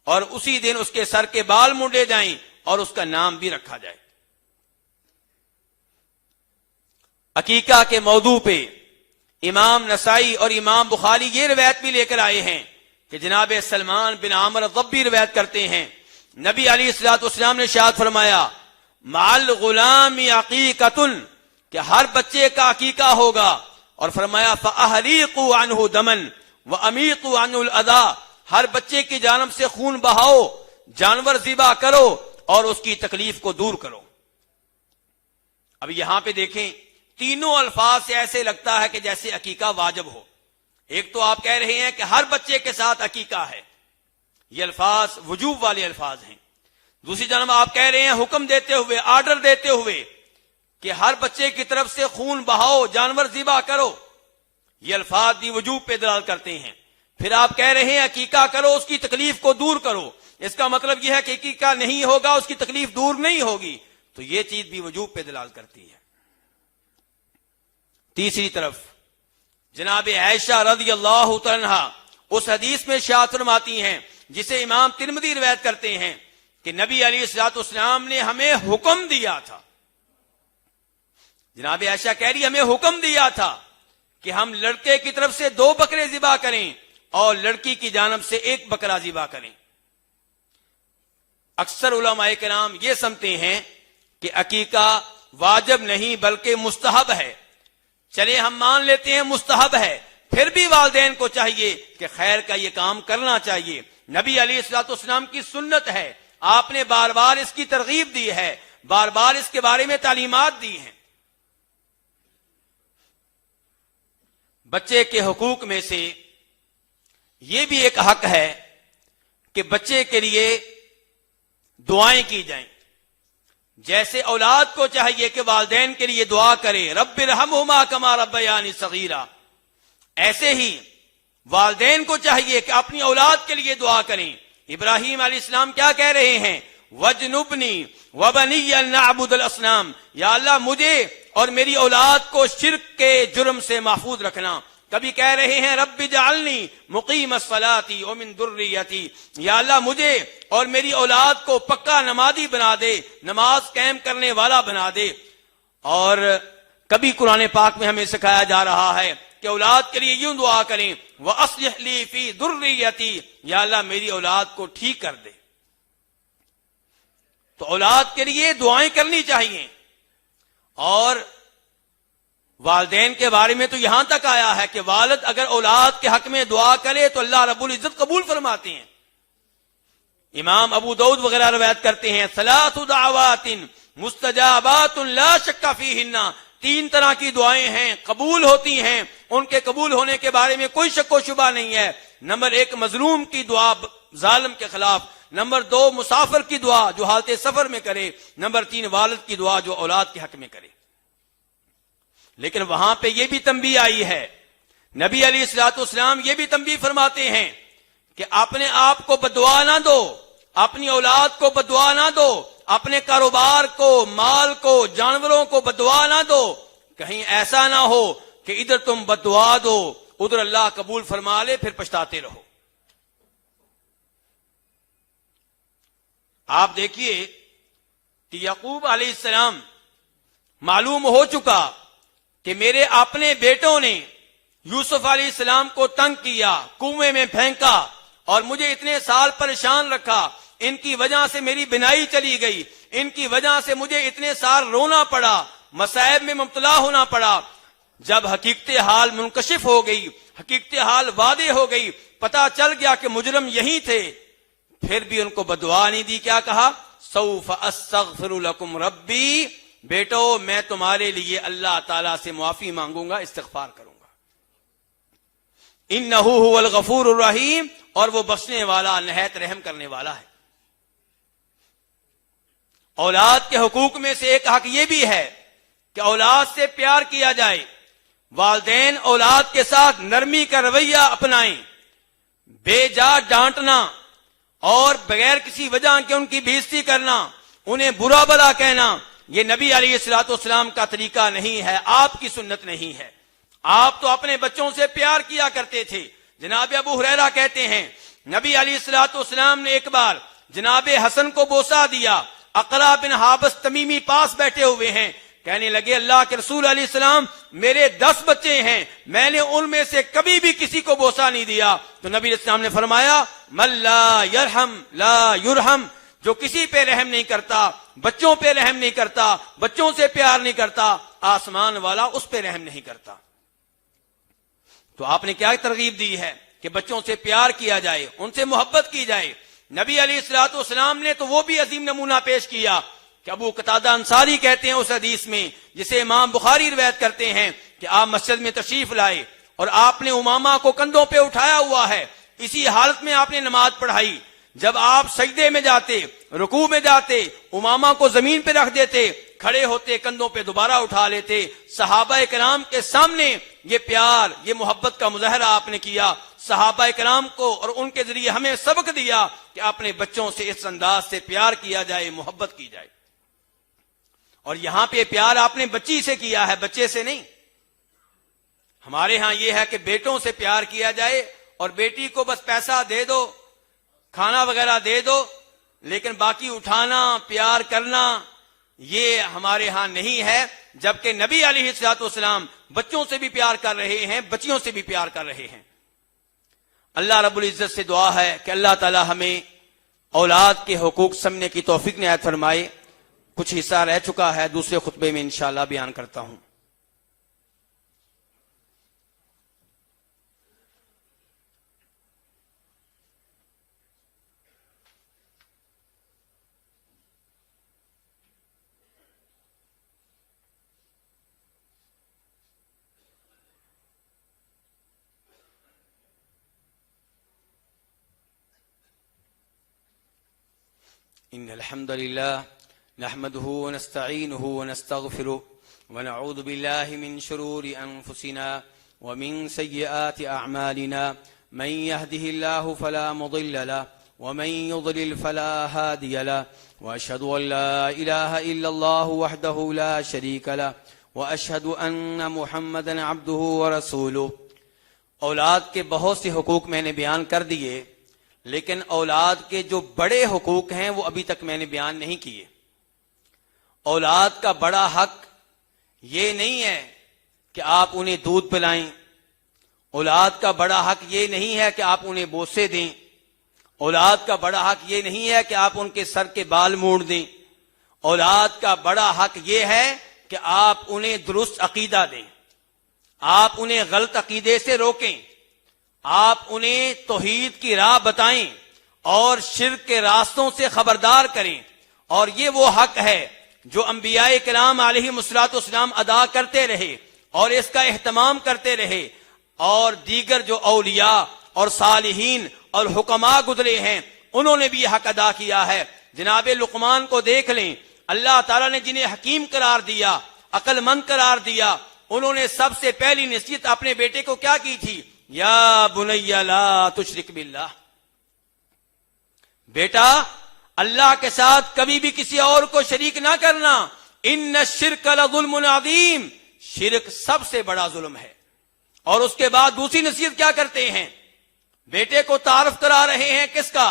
اور اسی دن اس کے سر کے بال مونڈے جائیں اور اس کا نام بھی رکھا جائے۔ عقیقہ کے موضوع پہ امام نسائی اور امام بخاری یہ روایت بھی لے کر آئے ہیں کہ جناب سلمان بن عامر الضبی روایت کرتے ہیں، نبی علیہ الصلوۃ والسلام نے ارشاد فرمایا مال غلام عقیقۃ، کہ ہر بچے کا عقیقہ ہوگا، اور فرمایا فاحریقوا عنہ دما وامیطوا عنہ الاذى، ہر بچے کی جانب سے خون بہاؤ، جانور ذبح کرو اور اس کی تکلیف کو دور کرو۔ اب یہاں پہ دیکھیں، تینوں الفاظ سے ایسے لگتا ہے کہ جیسے عقیقہ واجب ہو۔ ایک تو آپ کہہ رہے ہیں کہ ہر بچے کے ساتھ عقیقہ ہے، یہ الفاظ وجوب والے الفاظ ہیں۔ دوسری جانب آپ کہہ رہے ہیں حکم دیتے ہوئے، آرڈر دیتے ہوئے کہ ہر بچے کی طرف سے خون بہاؤ، جانور ذبح کرو، یہ الفاظ بھی وجوب پہ دلالت کرتے ہیں۔ پھر آپ کہہ رہے ہیں عقیقہ کرو، اس کی تکلیف کو دور کرو، اس کا مطلب یہ ہے کہ عقیقہ نہیں ہوگا، اس کی تکلیف دور نہیں ہوگی، تو یہ چیز بھی وجوب پہ دلالت کرتی ہے۔ تیسری طرف جناب عائشہ رضی اللہ تعالی عنہا اس حدیث میں ارشاد فرماتی ہیں جسے امام ترمذی روایت کرتے ہیں کہ نبی علیہ الصلوۃ والسلام نے ہمیں حکم دیا تھا، جناب عائشہ کہہ رہی ہمیں حکم دیا تھا کہ ہم لڑکے کی طرف سے 2 بکرے ذبح کریں اور لڑکی کی جانب سے 1 بکرا ذبح کریں۔ اکثر علماء کرام یہ سمجھتے ہیں کہ عقیقہ واجب نہیں بلکہ مستحب ہے۔ چلے ہم مان لیتے ہیں مستحب ہے، پھر بھی والدین کو چاہیے کہ خیر کا یہ کام کرنا چاہیے، نبی علیہ الصلوۃ والسلام کی سنت ہے، آپ نے بار بار اس کی ترغیب دی ہے، بار بار اس کے بارے میں تعلیمات دی ہیں۔ بچے کے حقوق میں سے یہ بھی ایک حق ہے کہ بچے کے لیے دعائیں کی جائیں۔ جیسے اولاد کو چاہیے کہ والدین کے لیے دعا کرے رب ارحمہما کما ربیانی صغیرا، ایسے ہی والدین کو چاہیے کہ اپنی اولاد کے لیے دعا کریں۔ ابراہیم علیہ السلام کیا کہہ رہے ہیں؟ وجنبنی وبنی ان نعبد الاصنام، یا اللہ مجھے اور میری اولاد کو شرک کے جرم سے محفوظ رکھنا۔ کبھی کہہ رہے ہیں رب اجعلنی مقیم الصلاۃ ومن ذریتی، یا اللہ مجھے اور میری اولاد کو پکا نمازی بنا دے، نماز قائم کرنے والا بنا دے۔ اور کبھی قرآن پاک میں ہمیں سکھایا جا رہا ہے کہ اولاد کے لیے یوں دعا کریں وَأَصْلِحْ لِي فِي ذُرِّيَّتِي، یا اللہ میری اولاد کو ٹھیک کر دے۔ تو اولاد کے لیے دعائیں کرنی چاہیے، اور والدین کے بارے میں تو یہاں تک آیا ہے کہ والد اگر اولاد کے حق میں دعا کرے تو اللہ رب العزت قبول فرماتے ہیں۔ امام ابو داؤد وغیرہ روایت کرتے ہیں 3 دعوات مستجابات لا شک فیہن، 3 طرح کی دعائیں ہیں قبول ہوتی ہیں، ان کے قبول ہونے کے بارے میں کوئی شک و شبہ نہیں ہے۔ نمبر 1 مظلوم کی دعا ظالم کے خلاف، نمبر 2 مسافر کی دعا جو حالت سفر میں کرے، نمبر 3 والد کی دعا جو اولاد کے حق میں کرے۔ لیکن وہاں پہ یہ بھی تنبیہ آئی ہے، نبی علیہ الصلوۃ والسلام یہ بھی تنبیہ فرماتے ہیں کہ اپنے آپ کو بددعا نہ دو، اپنی اولاد کو بددعا نہ دو، اپنے کاروبار کو، مال کو، جانوروں کو بددعا نہ دو، کہیں ایسا نہ ہو کہ ادھر تم بددعا دو ادھر اللہ قبول فرما لے پھر پچھتاتے رہو۔ آپ دیکھیے کہ یعقوب علیہ السلام معلوم ہو چکا کہ میرے اپنے بیٹوں نے یوسف علیہ السلام کو تنگ کیا، کنویں میں پھینکا اور مجھے اتنے سال پریشان رکھا، ان کی وجہ سے میری بنائی چلی گئی، ان کی وجہ سے مجھے اتنے سال رونا پڑا، مصائب میں مبتلا ہونا پڑا۔ جب حقیقت حال منکشف ہو گئی، حقیقت حال واضح ہو گئی، پتا چل گیا کہ مجرم یہی تھے، پھر بھی ان کو بددعا نہیں دی، کیا کہا؟ سوف استغفر لکم ربی، بیٹو میں تمہارے لیے اللہ تعالیٰ سے معافی مانگوں گا، استغفار کروں گا۔ انہ هو الغفور الرحیم، اور وہ بخشنے والا نہایت رحم کرنے والا ہے۔ اولاد کے حقوق میں سے ایک حق یہ بھی ہے کہ اولاد سے پیار کیا جائے. والدین اولاد کے ساتھ نرمی کا رویہ اپنائیں. بے جا ڈانٹنا اور بغیر کسی وجہ کے ان کی بےعزتی کرنا، انہیں برا بھلا کہنا، یہ نبی علیہ الصلوۃ والسلام کا طریقہ نہیں ہے، آپ کی سنت نہیں ہے. آپ تو اپنے بچوں سے پیار کیا کرتے تھے. جناب ابو ہریرہ کہتے ہیں نبی علیہ الصلوۃ والسلام نے ایک بار جناب حسن کو بوسہ دیا. اقرا بن حابس تمیمی پاس بیٹھے ہوئے ہیں، کہنے لگے اللہ کے رسول علیہ السلام میرے 10 بچے ہیں، میں نے ان میں سے کبھی بھی کسی کو بوسہ نہیں دیا. تو نبی علیہ السلام نے فرمایا من لا یرحم لا یرحم، جو کسی پہ رحم نہیں کرتا، بچوں پہ رحم نہیں کرتا، بچوں سے پیار نہیں کرتا، آسمان والا اس پہ رحم نہیں کرتا. تو آپ نے کیا ترغیب دی ہے کہ بچوں سے پیار کیا جائے، ان سے محبت کی جائے. نبی علیہ الصلوۃ والسلام نے تو وہ بھی عظیم نمونہ پیش کیا کہ ابو قتادہ انصاری کہتے ہیں اس حدیث میں جسے امام بخاری روایت کرتے ہیں کہ آپ مسجد میں تشریف لائے اور آپ نے امامہ کو کندھوں پہ اٹھایا ہوا ہے، اسی حالت میں آپ نے نماز پڑھائی. جب آپ سجدے میں جاتے، رکوع میں جاتے، امامہ کو زمین پہ رکھ دیتے، کھڑے ہوتے کندھوں پہ دوبارہ اٹھا لیتے. صحابہ کرام کے سامنے یہ پیار، یہ محبت کا مظاہرہ آپ نے کیا. صحابہ کرام کو اور ان کے ذریعے ہمیں سبق دیا کہ اپنے بچوں سے اس انداز سے پیار کیا جائے، محبت کی جائے. اور یہاں پہ پیار آپ نے بچی سے کیا ہے، بچے سے نہیں. ہمارے ہاں یہ ہے کہ بیٹوں سے پیار کیا جائے اور بیٹی کو بس پیسہ دے دو، کھانا وغیرہ دے دو، لیکن باقی اٹھانا، پیار کرنا یہ ہمارے ہاں نہیں ہے. جبکہ نبی علیہ الصلوۃ والسلام بچوں سے بھی پیار کر رہے ہیں، بچیوں سے بھی پیار کر رہے ہیں. اللہ رب العزت سے دعا ہے کہ اللہ تعالی ہمیں اولاد کے حقوق سمجھنے کی توفیق عنایت فرمائے. کچھ حصہ رہ چکا ہے، دوسرے خطبے میں انشاءاللہ بیان کرتا ہوں. ان الحمد لله نحمده ونستعينه ونستغفره ونعوذ بالله من شرور انفسنا ومن سيئات اعمالنا. من يهده الله فلا مضل له ومن يضلل فلا هادي له، واشهد ان لا اله الا الله وحده لا شريك له واشهد ان محمدا عبده ورسوله. اولاد کے بہت سے حقوق میں نے بیان کر دیے، لیکن اولاد کے جو بڑے حقوق ہیں وہ ابھی تک میں نے بیان نہیں کیے. اولاد کا بڑا حق یہ نہیں ہے کہ آپ انہیں دودھ پلائیں. اولاد کا بڑا حق یہ نہیں ہے کہ آپ انہیں بوسے دیں. اولاد کا بڑا حق یہ نہیں ہے کہ آپ ان کے سر کے بال موڑ دیں. اولاد کا بڑا حق یہ ہے کہ آپ انہیں درست عقیدہ دیں، آپ انہیں غلط عقیدے سے روکیں، آپ انہیں توحید کی راہ بتائیں اور شرک کے راستوں سے خبردار کریں. اور یہ وہ حق ہے جو انبیاء کرام علیہ الصلوۃ والسلام ادا کرتے رہے اور اس کا اہتمام کرتے رہے، اور دیگر جو اولیاء اور صالحین اور حکماء گزرے ہیں انہوں نے بھی یہ حق ادا کیا ہے. جناب لقمان کو دیکھ لیں، اللہ تعالیٰ نے جنہیں حکیم قرار دیا، عقل مند قرار دیا، انہوں نے سب سے پہلی نصیحت اپنے بیٹے کو کیا کی تھی؟ یا بنی لا تشرک باللہ. بیٹا اللہ کے ساتھ کبھی بھی کسی اور کو شریک نہ کرنا. ان الشرک لظلم عظیم، شرک سب سے بڑا ظلم ہے. اور اس کے بعد دوسری نصیحت کیا کرتے ہیں؟ بیٹے کو تعارف کرا رہے ہیں کس کا؟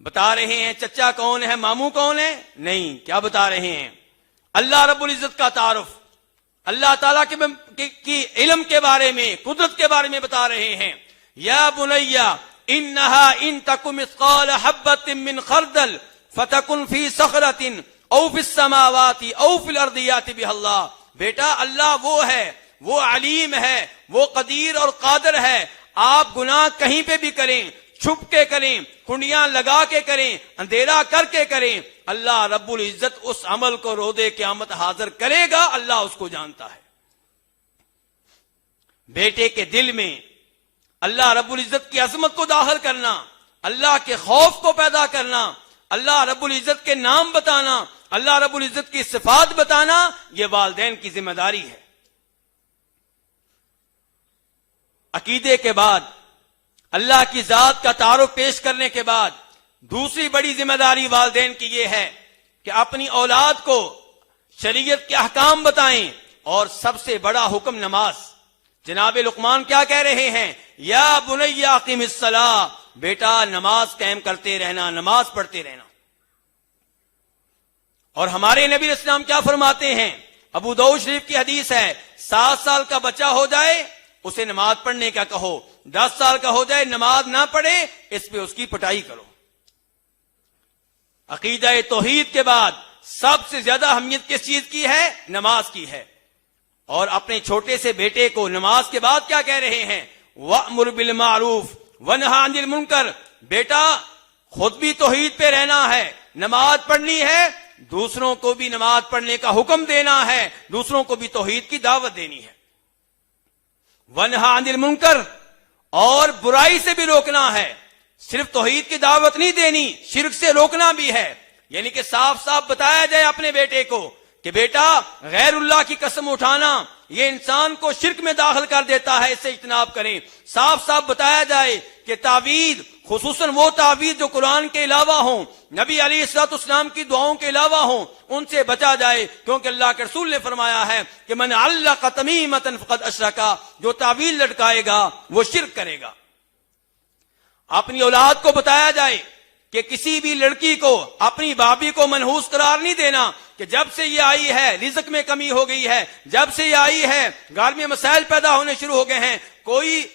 بتا رہے ہیں چچا کون ہے، ماموں کون ہے؟ نہیں، کیا بتا رہے ہیں؟ اللہ رب العزت کا تعارف، اللہ تعالیٰ کی علم کے بارے میں، قدرت کے بارے میں بتا رہے ہیں. یا بنیا انہا ان تک مثقال حبۃ من خردل فتکن فی صخرۃ او فی السماوات او فی الارض یأتی بها اللہ. بیٹا اللہ وہ ہے، وہ علیم ہے، وہ قدیر اور قادر ہے. آپ گناہ کہیں پہ بھی کریں، چھپ کے کریں، کنڈیاں لگا کے کریں، اندھیرا کر کے کریں، اللہ رب العزت اس عمل کو روز قیامت حاضر کرے گا. اللہ اس کو جانتا ہے. بیٹے کے دل میں اللہ رب العزت کی عظمت کو داخل کرنا، اللہ کے خوف کو پیدا کرنا، اللہ رب العزت کے نام بتانا، اللہ رب العزت کی صفات بتانا، یہ والدین کی ذمہ داری ہے۔ عقیدے کے بعد، اللہ کی ذات کا تعارف پیش کرنے کے بعد، دوسری بڑی ذمہ داری والدین کی یہ ہے کہ اپنی اولاد کو شریعت کے احکام بتائیں، اور سب سے بڑا حکم نماز۔ جناب لقمان کیا کہہ رہے ہیں؟ یا بنی اقم الصلاۃ، بیٹا نماز قائم کرتے رہنا، نماز پڑھتے رہنا۔ اور ہمارے نبی علیہ السلام کیا فرماتے ہیں؟ ابو داؤد شریف کی حدیث ہے، 7 سال کا بچہ ہو جائے اسے نماز پڑھنے کا کہو، 10 سال کا ہو جائے نماز نہ پڑھے اس پہ اس کی پٹائی کرو۔ عقیدہ توحید کے بعد سب سے زیادہ اہمیت کس چیز کی ہے؟ نماز کی ہے۔ اور اپنے چھوٹے سے بیٹے کو نماز کے بعد کیا کہہ رہے ہیں؟ وَأْمُرْ بِالْمَعْرُوفِ وَانْهَ عَنِ الْمُنْكَرِ، بیٹا خود بھی توحید پہ رہنا ہے، نماز پڑھنی ہے، دوسروں کو بھی نماز پڑھنے کا حکم دینا ہے، دوسروں کو بھی توحید کی دعوت دینی ہے۔ وَانْهَ عَنِ الْمُنْكَرِ، اور برائی سے بھی روکنا ہے، صرف توحید کی دعوت نہیں دینی، شرک سے روکنا بھی ہے۔ یعنی کہ صاف صاف بتایا جائے اپنے بیٹے کو کہ بیٹا غیر اللہ کی قسم اٹھانا یہ انسان کو شرک میں داخل کر دیتا ہے، اس سے اجتناب کریں۔ صاف صاف بتایا جائے کہ تعویذ، خصوصاً وہ تعویذ جو قرآن کے علاوہ ہوں، نبی علیہ الصلوۃ والسلام کی دعاؤں کے علاوہ ہوں، ان سے بچا جائے، کیونکہ اللہ کے رسول نے فرمایا ہے کہ من علق تمیمۃ فقد اشرک، جو تعویذ لٹکائے گا وہ شرک کرے گا۔ اپنی اولاد کو بتایا جائے کہ کسی بھی لڑکی کو اپنی بھابھی کو منحوس قرار نہیں دینا کہ جب سے یہ آئی ہے رزق میں کمی ہو گئی ہے، جب سے یہ آئی ہے گھر میں مسائل پیدا ہونے شروع ہو گئے ہیں۔ کوئی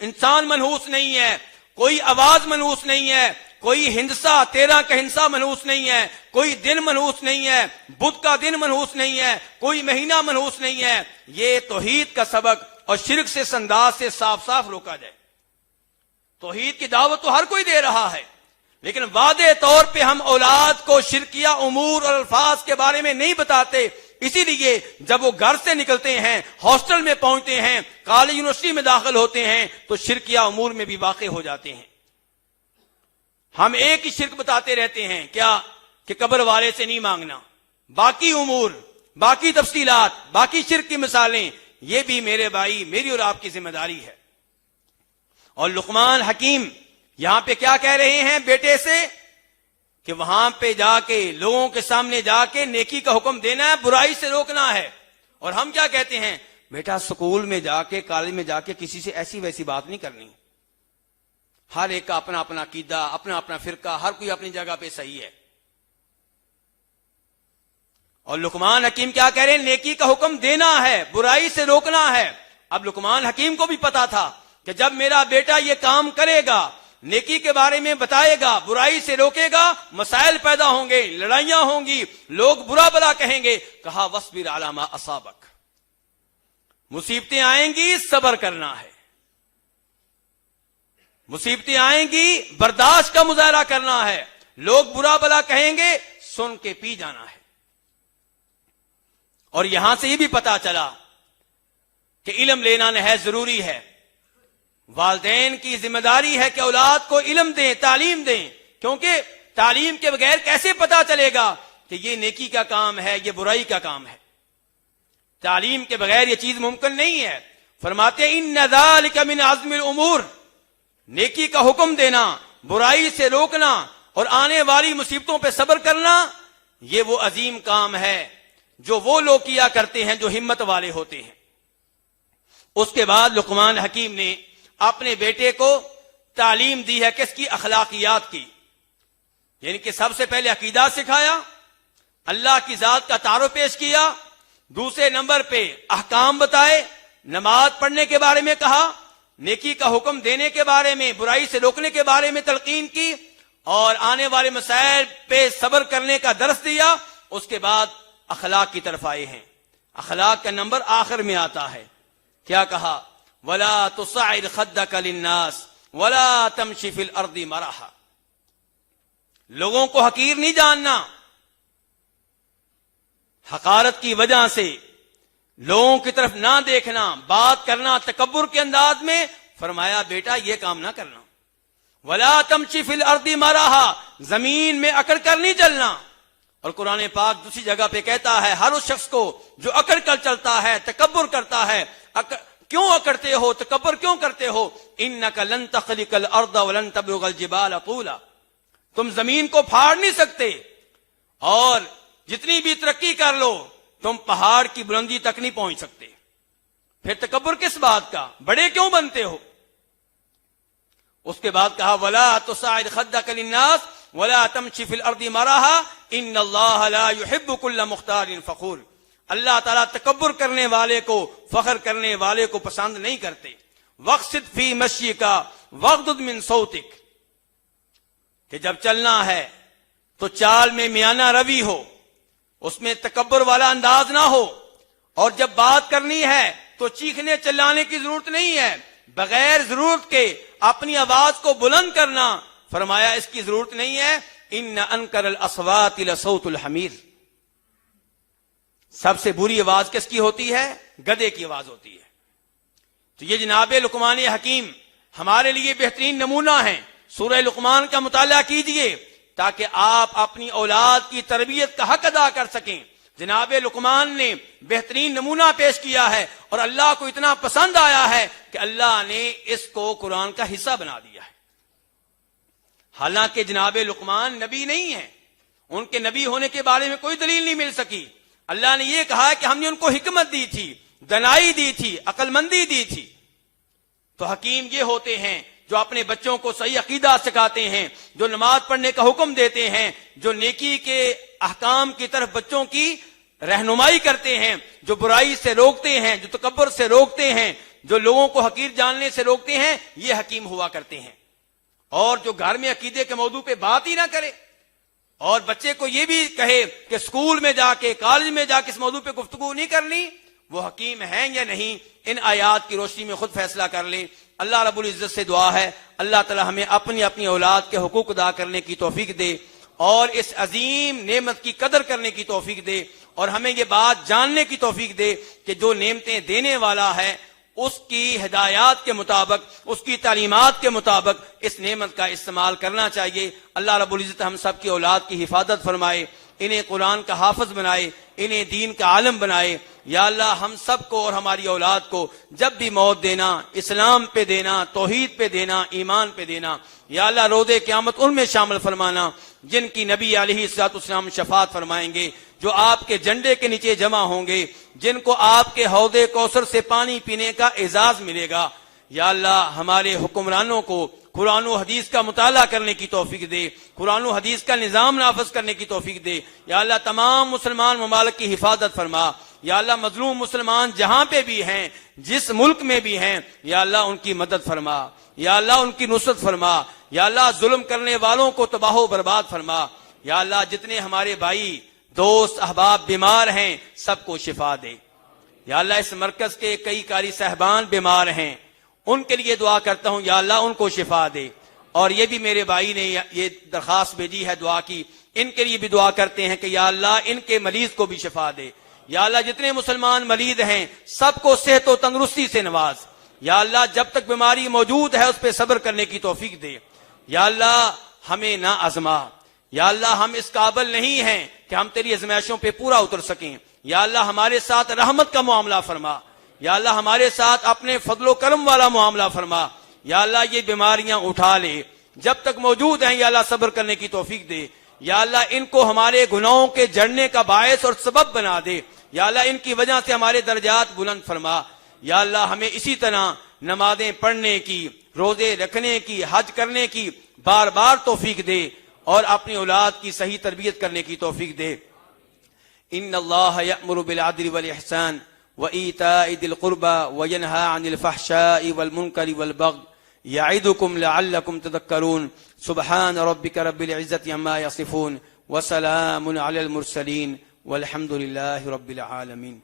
انسان منحوس نہیں ہے، کوئی آواز منحوس نہیں ہے، کوئی ہندسہ 13 کا ہندسہ منحوس نہیں ہے، کوئی دن منحوس نہیں ہے، بدھ کا دن منحوس نہیں ہے، کوئی مہینہ منحوس نہیں ہے۔ یہ توحید کا سبق اور شرک سے انداز سے صاف صاف روکا جائے۔ توحید کی دعوت تو ہر کوئی دے رہا ہے، لیکن واضح طور پہ ہم اولاد کو شرکیہ امور اور الفاظ کے بارے میں نہیں بتاتے، اسی لیے جب وہ گھر سے نکلتے ہیں، ہاسٹل میں پہنچتے ہیں، کالج یونیورسٹی میں داخل ہوتے ہیں تو شرکیہ امور میں بھی واقع ہو جاتے ہیں۔ ہم ایک ہی شرک بتاتے رہتے ہیں، کیا کہ قبر والے سے نہیں مانگنا، باقی امور، باقی تفصیلات، باقی شرک کی مثالیں، یہ بھی میرے بھائی میری اور آپ کی ذمہ داری ہے۔ اور لقمان حکیم یہاں پہ کیا کہہ رہے ہیں بیٹے سے؟ کہ وہاں پہ جا کے لوگوں کے سامنے جا کے نیکی کا حکم دینا ہے، برائی سے روکنا ہے۔ اور ہم کیا کہتے ہیں؟ بیٹا سکول میں جا کے، کالج میں جا کے کسی سے ایسی ویسی بات نہیں کرنی۔ ہر ایک کا اپنا اپنا عقیدہ، اپنا اپنا فرقہ، ہر کوئی اپنی جگہ پہ صحیح ہے۔ اور لقمان حکیم کیا کہہ رہے ہیں؟ نیکی کا حکم دینا ہے، برائی سے روکنا ہے۔ اب لقمان حکیم کو بھی پتا تھا کہ جب میرا بیٹا یہ کام کرے گا، نیکی کے بارے میں بتائے گا، برائی سے روکے گا، مسائل پیدا ہوں گے، لڑائیاں ہوں گی، لوگ برا بلا کہیں گے۔ کہا وَاصْبِرْ عَلَىٰ مَا أَصَابَكَ، مصیبتیں آئیں گی صبر کرنا ہے، مصیبتیں آئیں گی برداشت کا مظاہرہ کرنا ہے، لوگ برا بلا کہیں گے سن کے پی جانا ہے۔ اور یہاں سے یہ بھی پتا چلا کہ علم لینا نہایت ضروری ہے۔ والدین کی ذمہ داری ہے کہ اولاد کو علم دیں، تعلیم دیں، کیونکہ تعلیم کے بغیر کیسے پتا چلے گا کہ یہ نیکی کا کام ہے، یہ برائی کا کام ہے۔ تعلیم کے بغیر یہ چیز ممکن نہیں ہے۔ فرماتے ہیں ان ذالک من عزم الامور، نیکی کا حکم دینا، برائی سے روکنا اور آنے والی مصیبتوں پہ صبر کرنا، یہ وہ عظیم کام ہے جو وہ لوگ کیا کرتے ہیں جو ہمت والے ہوتے ہیں۔ اس کے بعد لقمان حکیم نے اپنے بیٹے کو تعلیم دی ہے کس کی؟ اخلاقیات کی، یعنی کہ سب سے پہلے عقیدہ سکھایا، اللہ کی ذات کا تعارف پیش کیا، دوسرے نمبر پہ احکام بتائے، نماز پڑھنے کے بارے میں کہا، نیکی کا حکم دینے کے بارے میں، برائی سے روکنے کے بارے میں تلقین کی، اور آنے والے مسائل پہ صبر کرنے کا درس دیا۔ اس کے بعد اخلاق کی طرف آئے ہیں۔ اخلاق کا نمبر آخر میں آتا ہے، کیا کہا؟ وَلَا تُصَعِّرْ خَدَّكَ لِلنَّاسِ وَلَا تَمْشِ فِي الْأَرْضِ مَرَحًا، لوگوں کو حقیر نہیں جاننا، حقارت کی وجہ سے لوگوں کی طرف نہ دیکھنا، بات کرنا تکبر کے انداز میں۔ فرمایا بیٹا یہ کام نہ کرنا۔ ولا تمشی فی الارض مرحا، زمین میں اکڑ کر نہیں چلنا۔ اور قرآن پاک دوسری جگہ پہ کہتا ہے ہر اس شخص کو جو اکڑ کر چلتا ہے، تکبر کرتا ہے، کیوں اکڑتے ہو، تکبر کیوں کرتے ہو؟ انک لن تخلق الارض ولن تبلغ الجبال طولا، تم زمین کو پھاڑ نہیں سکتے، اور جتنی بھی ترقی کر لو تم پہاڑ کی بلندی تک نہیں پہنچ سکتے، پھر تکبر کس بات کا، بڑے کیوں بنتے ہو؟ اس کے بعد کہا ولا تصعد خدک للناس ولا تمشی فی الارض مرحا ان اللہ لا يحب كل مختال فخور، اللہ تعالیٰ تکبر کرنے والے کو، فخر کرنے والے کو پسند نہیں کرتے۔ وقصد فی مشیک واغضض من صوتک، کہ جب چلنا ہے تو چال میں میانہ روی ہو، اس میں تکبر والا انداز نہ ہو، اور جب بات کرنی ہے تو چیخنے چلانے کی ضرورت نہیں ہے، بغیر ضرورت کے اپنی آواز کو بلند کرنا، فرمایا اس کی ضرورت نہیں ہے۔ ان انکر الاصوات لصوت الحمیر، سب سے بری آواز کس کی ہوتی ہے؟ گدھے کی آواز ہوتی ہے۔ تو یہ جناب لقمان حکیم ہمارے لیے بہترین نمونہ ہیں۔ سورہ لقمان کا مطالعہ کیجئے تاکہ آپ اپنی اولاد کی تربیت کا حق ادا کر سکیں۔ جناب لقمان نے بہترین نمونہ پیش کیا ہے، اور اللہ کو اتنا پسند آیا ہے کہ اللہ نے اس کو قرآن کا حصہ بنا دیا ہے۔ حالانکہ جناب لقمان نبی نہیں ہیں، ان کے نبی ہونے کے بارے میں کوئی دلیل نہیں مل سکی۔ اللہ نے یہ کہا کہ ہم نے ان کو حکمت دی تھی، دانائی دی تھی، عقل مندی دی تھی۔ تو حکیم یہ ہوتے ہیں جو اپنے بچوں کو صحیح عقیدہ سکھاتے ہیں، جو نماز پڑھنے کا حکم دیتے ہیں، جو نیکی کے احکام کی طرف بچوں کی رہنمائی کرتے ہیں، جو برائی سے روکتے ہیں، جو تکبر سے روکتے ہیں، جو لوگوں کو حقیر جاننے سے روکتے ہیں، یہ حکیم ہوا کرتے ہیں۔ اور جو گھر میں عقیدے کے موضوع پہ بات ہی نہ کرے، اور بچے کو یہ بھی کہے کہ اسکول میں جا کے، کالج میں جا کے اس موضوع پہ گفتگو نہیں کرنی، وہ حکیم ہیں یا نہیں، ان آیات کی روشنی میں خود فیصلہ کر لیں۔ اللہ رب العزت سے دعا ہے اللہ تعالی ہمیں اپنی اپنی اولاد کے حقوق ادا کرنے کی توفیق دے، اور اس عظیم نعمت کی قدر کرنے کی توفیق دے، اور ہمیں یہ بات جاننے کی توفیق دے کہ جو نعمتیں دینے والا ہے اس کی ہدایات کے مطابق، اس کی تعلیمات کے مطابق اس نعمت کا استعمال کرنا چاہیے۔ اللہ رب العزت ہم سب کی اولاد کی حفاظت فرمائے، انہیں قرآن کا حافظ بنائے، انہیں دین کا عالم بنائے۔ یا اللہ ہم سب کو اور ہماری اولاد کو جب بھی موت دینا، اسلام پہ دینا، توحید پہ دینا، ایمان پہ دینا۔ یا اللہ روز قیامت ان میں شامل فرمانا جن کی نبی علیہ الصلوۃ والسلام شفاعت فرمائیں گے، جو آپ کے جھنڈے کے نیچے جمع ہوں گے، جن کو آپ کے حوض کوثر سے پانی پینے کا اعزاز ملے گا۔ یا اللہ ہمارے حکمرانوں کو قرآن و حدیث کا مطالعہ کرنے کی توفیق دے، قرآن و حدیث کا نظام نافذ کرنے کی توفیق دے۔ یا اللہ تمام مسلمان ممالک کی حفاظت فرما۔ یا اللہ مظلوم مسلمان جہاں پہ بھی ہیں، جس ملک میں بھی ہیں، یا اللہ ان کی مدد فرما، یا اللہ ان کی نصرت فرما۔ یا اللہ ظلم کرنے والوں کو تباہ و برباد فرما۔ یا اللہ جتنے ہمارے بھائی، دوست، احباب بیمار ہیں سب کو شفا دے۔ یا اللہ اس مرکز کے کئی قاری صاحبان بیمار ہیں، ان کے لیے دعا کرتا ہوں یا اللہ ان کو شفا دے۔ اور یہ بھی میرے بھائی نے یہ درخواست بھیجی ہے دعا کی، ان کے لیے بھی دعا کرتے ہیں کہ یا اللہ ان کے مریض کو بھی شفا دے۔ یا اللہ جتنے مسلمان مریض ہیں سب کو صحت و تندرستی سے نواز۔ یا اللہ جب تک بیماری موجود ہے اس پہ صبر کرنے کی توفیق دے۔ یا اللہ ہمیں نہ آزما، یا اللہ ہم اس قابل نہیں ہیں کہ ہم تیری آزمائشوں پہ پورا اتر سکیں۔ یا اللہ ہمارے ساتھ رحمت کا معاملہ فرما، یا اللہ ہمارے ساتھ اپنے فضل و کرم والا معاملہ فرما۔ یا اللہ یہ بیماریاں اٹھا لے، جب تک موجود ہیں یا اللہ صبر کرنے کی توفیق دے۔ یا اللہ ان کو ہمارے گناہوں کے جڑنے کا باعث اور سبب بنا دے۔ یا اللہ ان کی وجہ سے ہمارے درجات بلند فرما۔ یا اللہ ہمیں اسی طرح نمازیں پڑھنے کی، روزے رکھنے کی، حج کرنے کی بار بار توفیق دے، اور اپنی اولاد کی صحیح تربیت کرنے کی توفیق دے۔ ان اللہ یأمر بالعدل والاحسان وایتاء ذی القربى وینہی عن الفحشاء والمنکر والبغی یعظکم لعلکم تذکرون۔ سبحان ربک رب العزة عما یصفون وسلام علی المرسلین والحمد للہ رب العالمین۔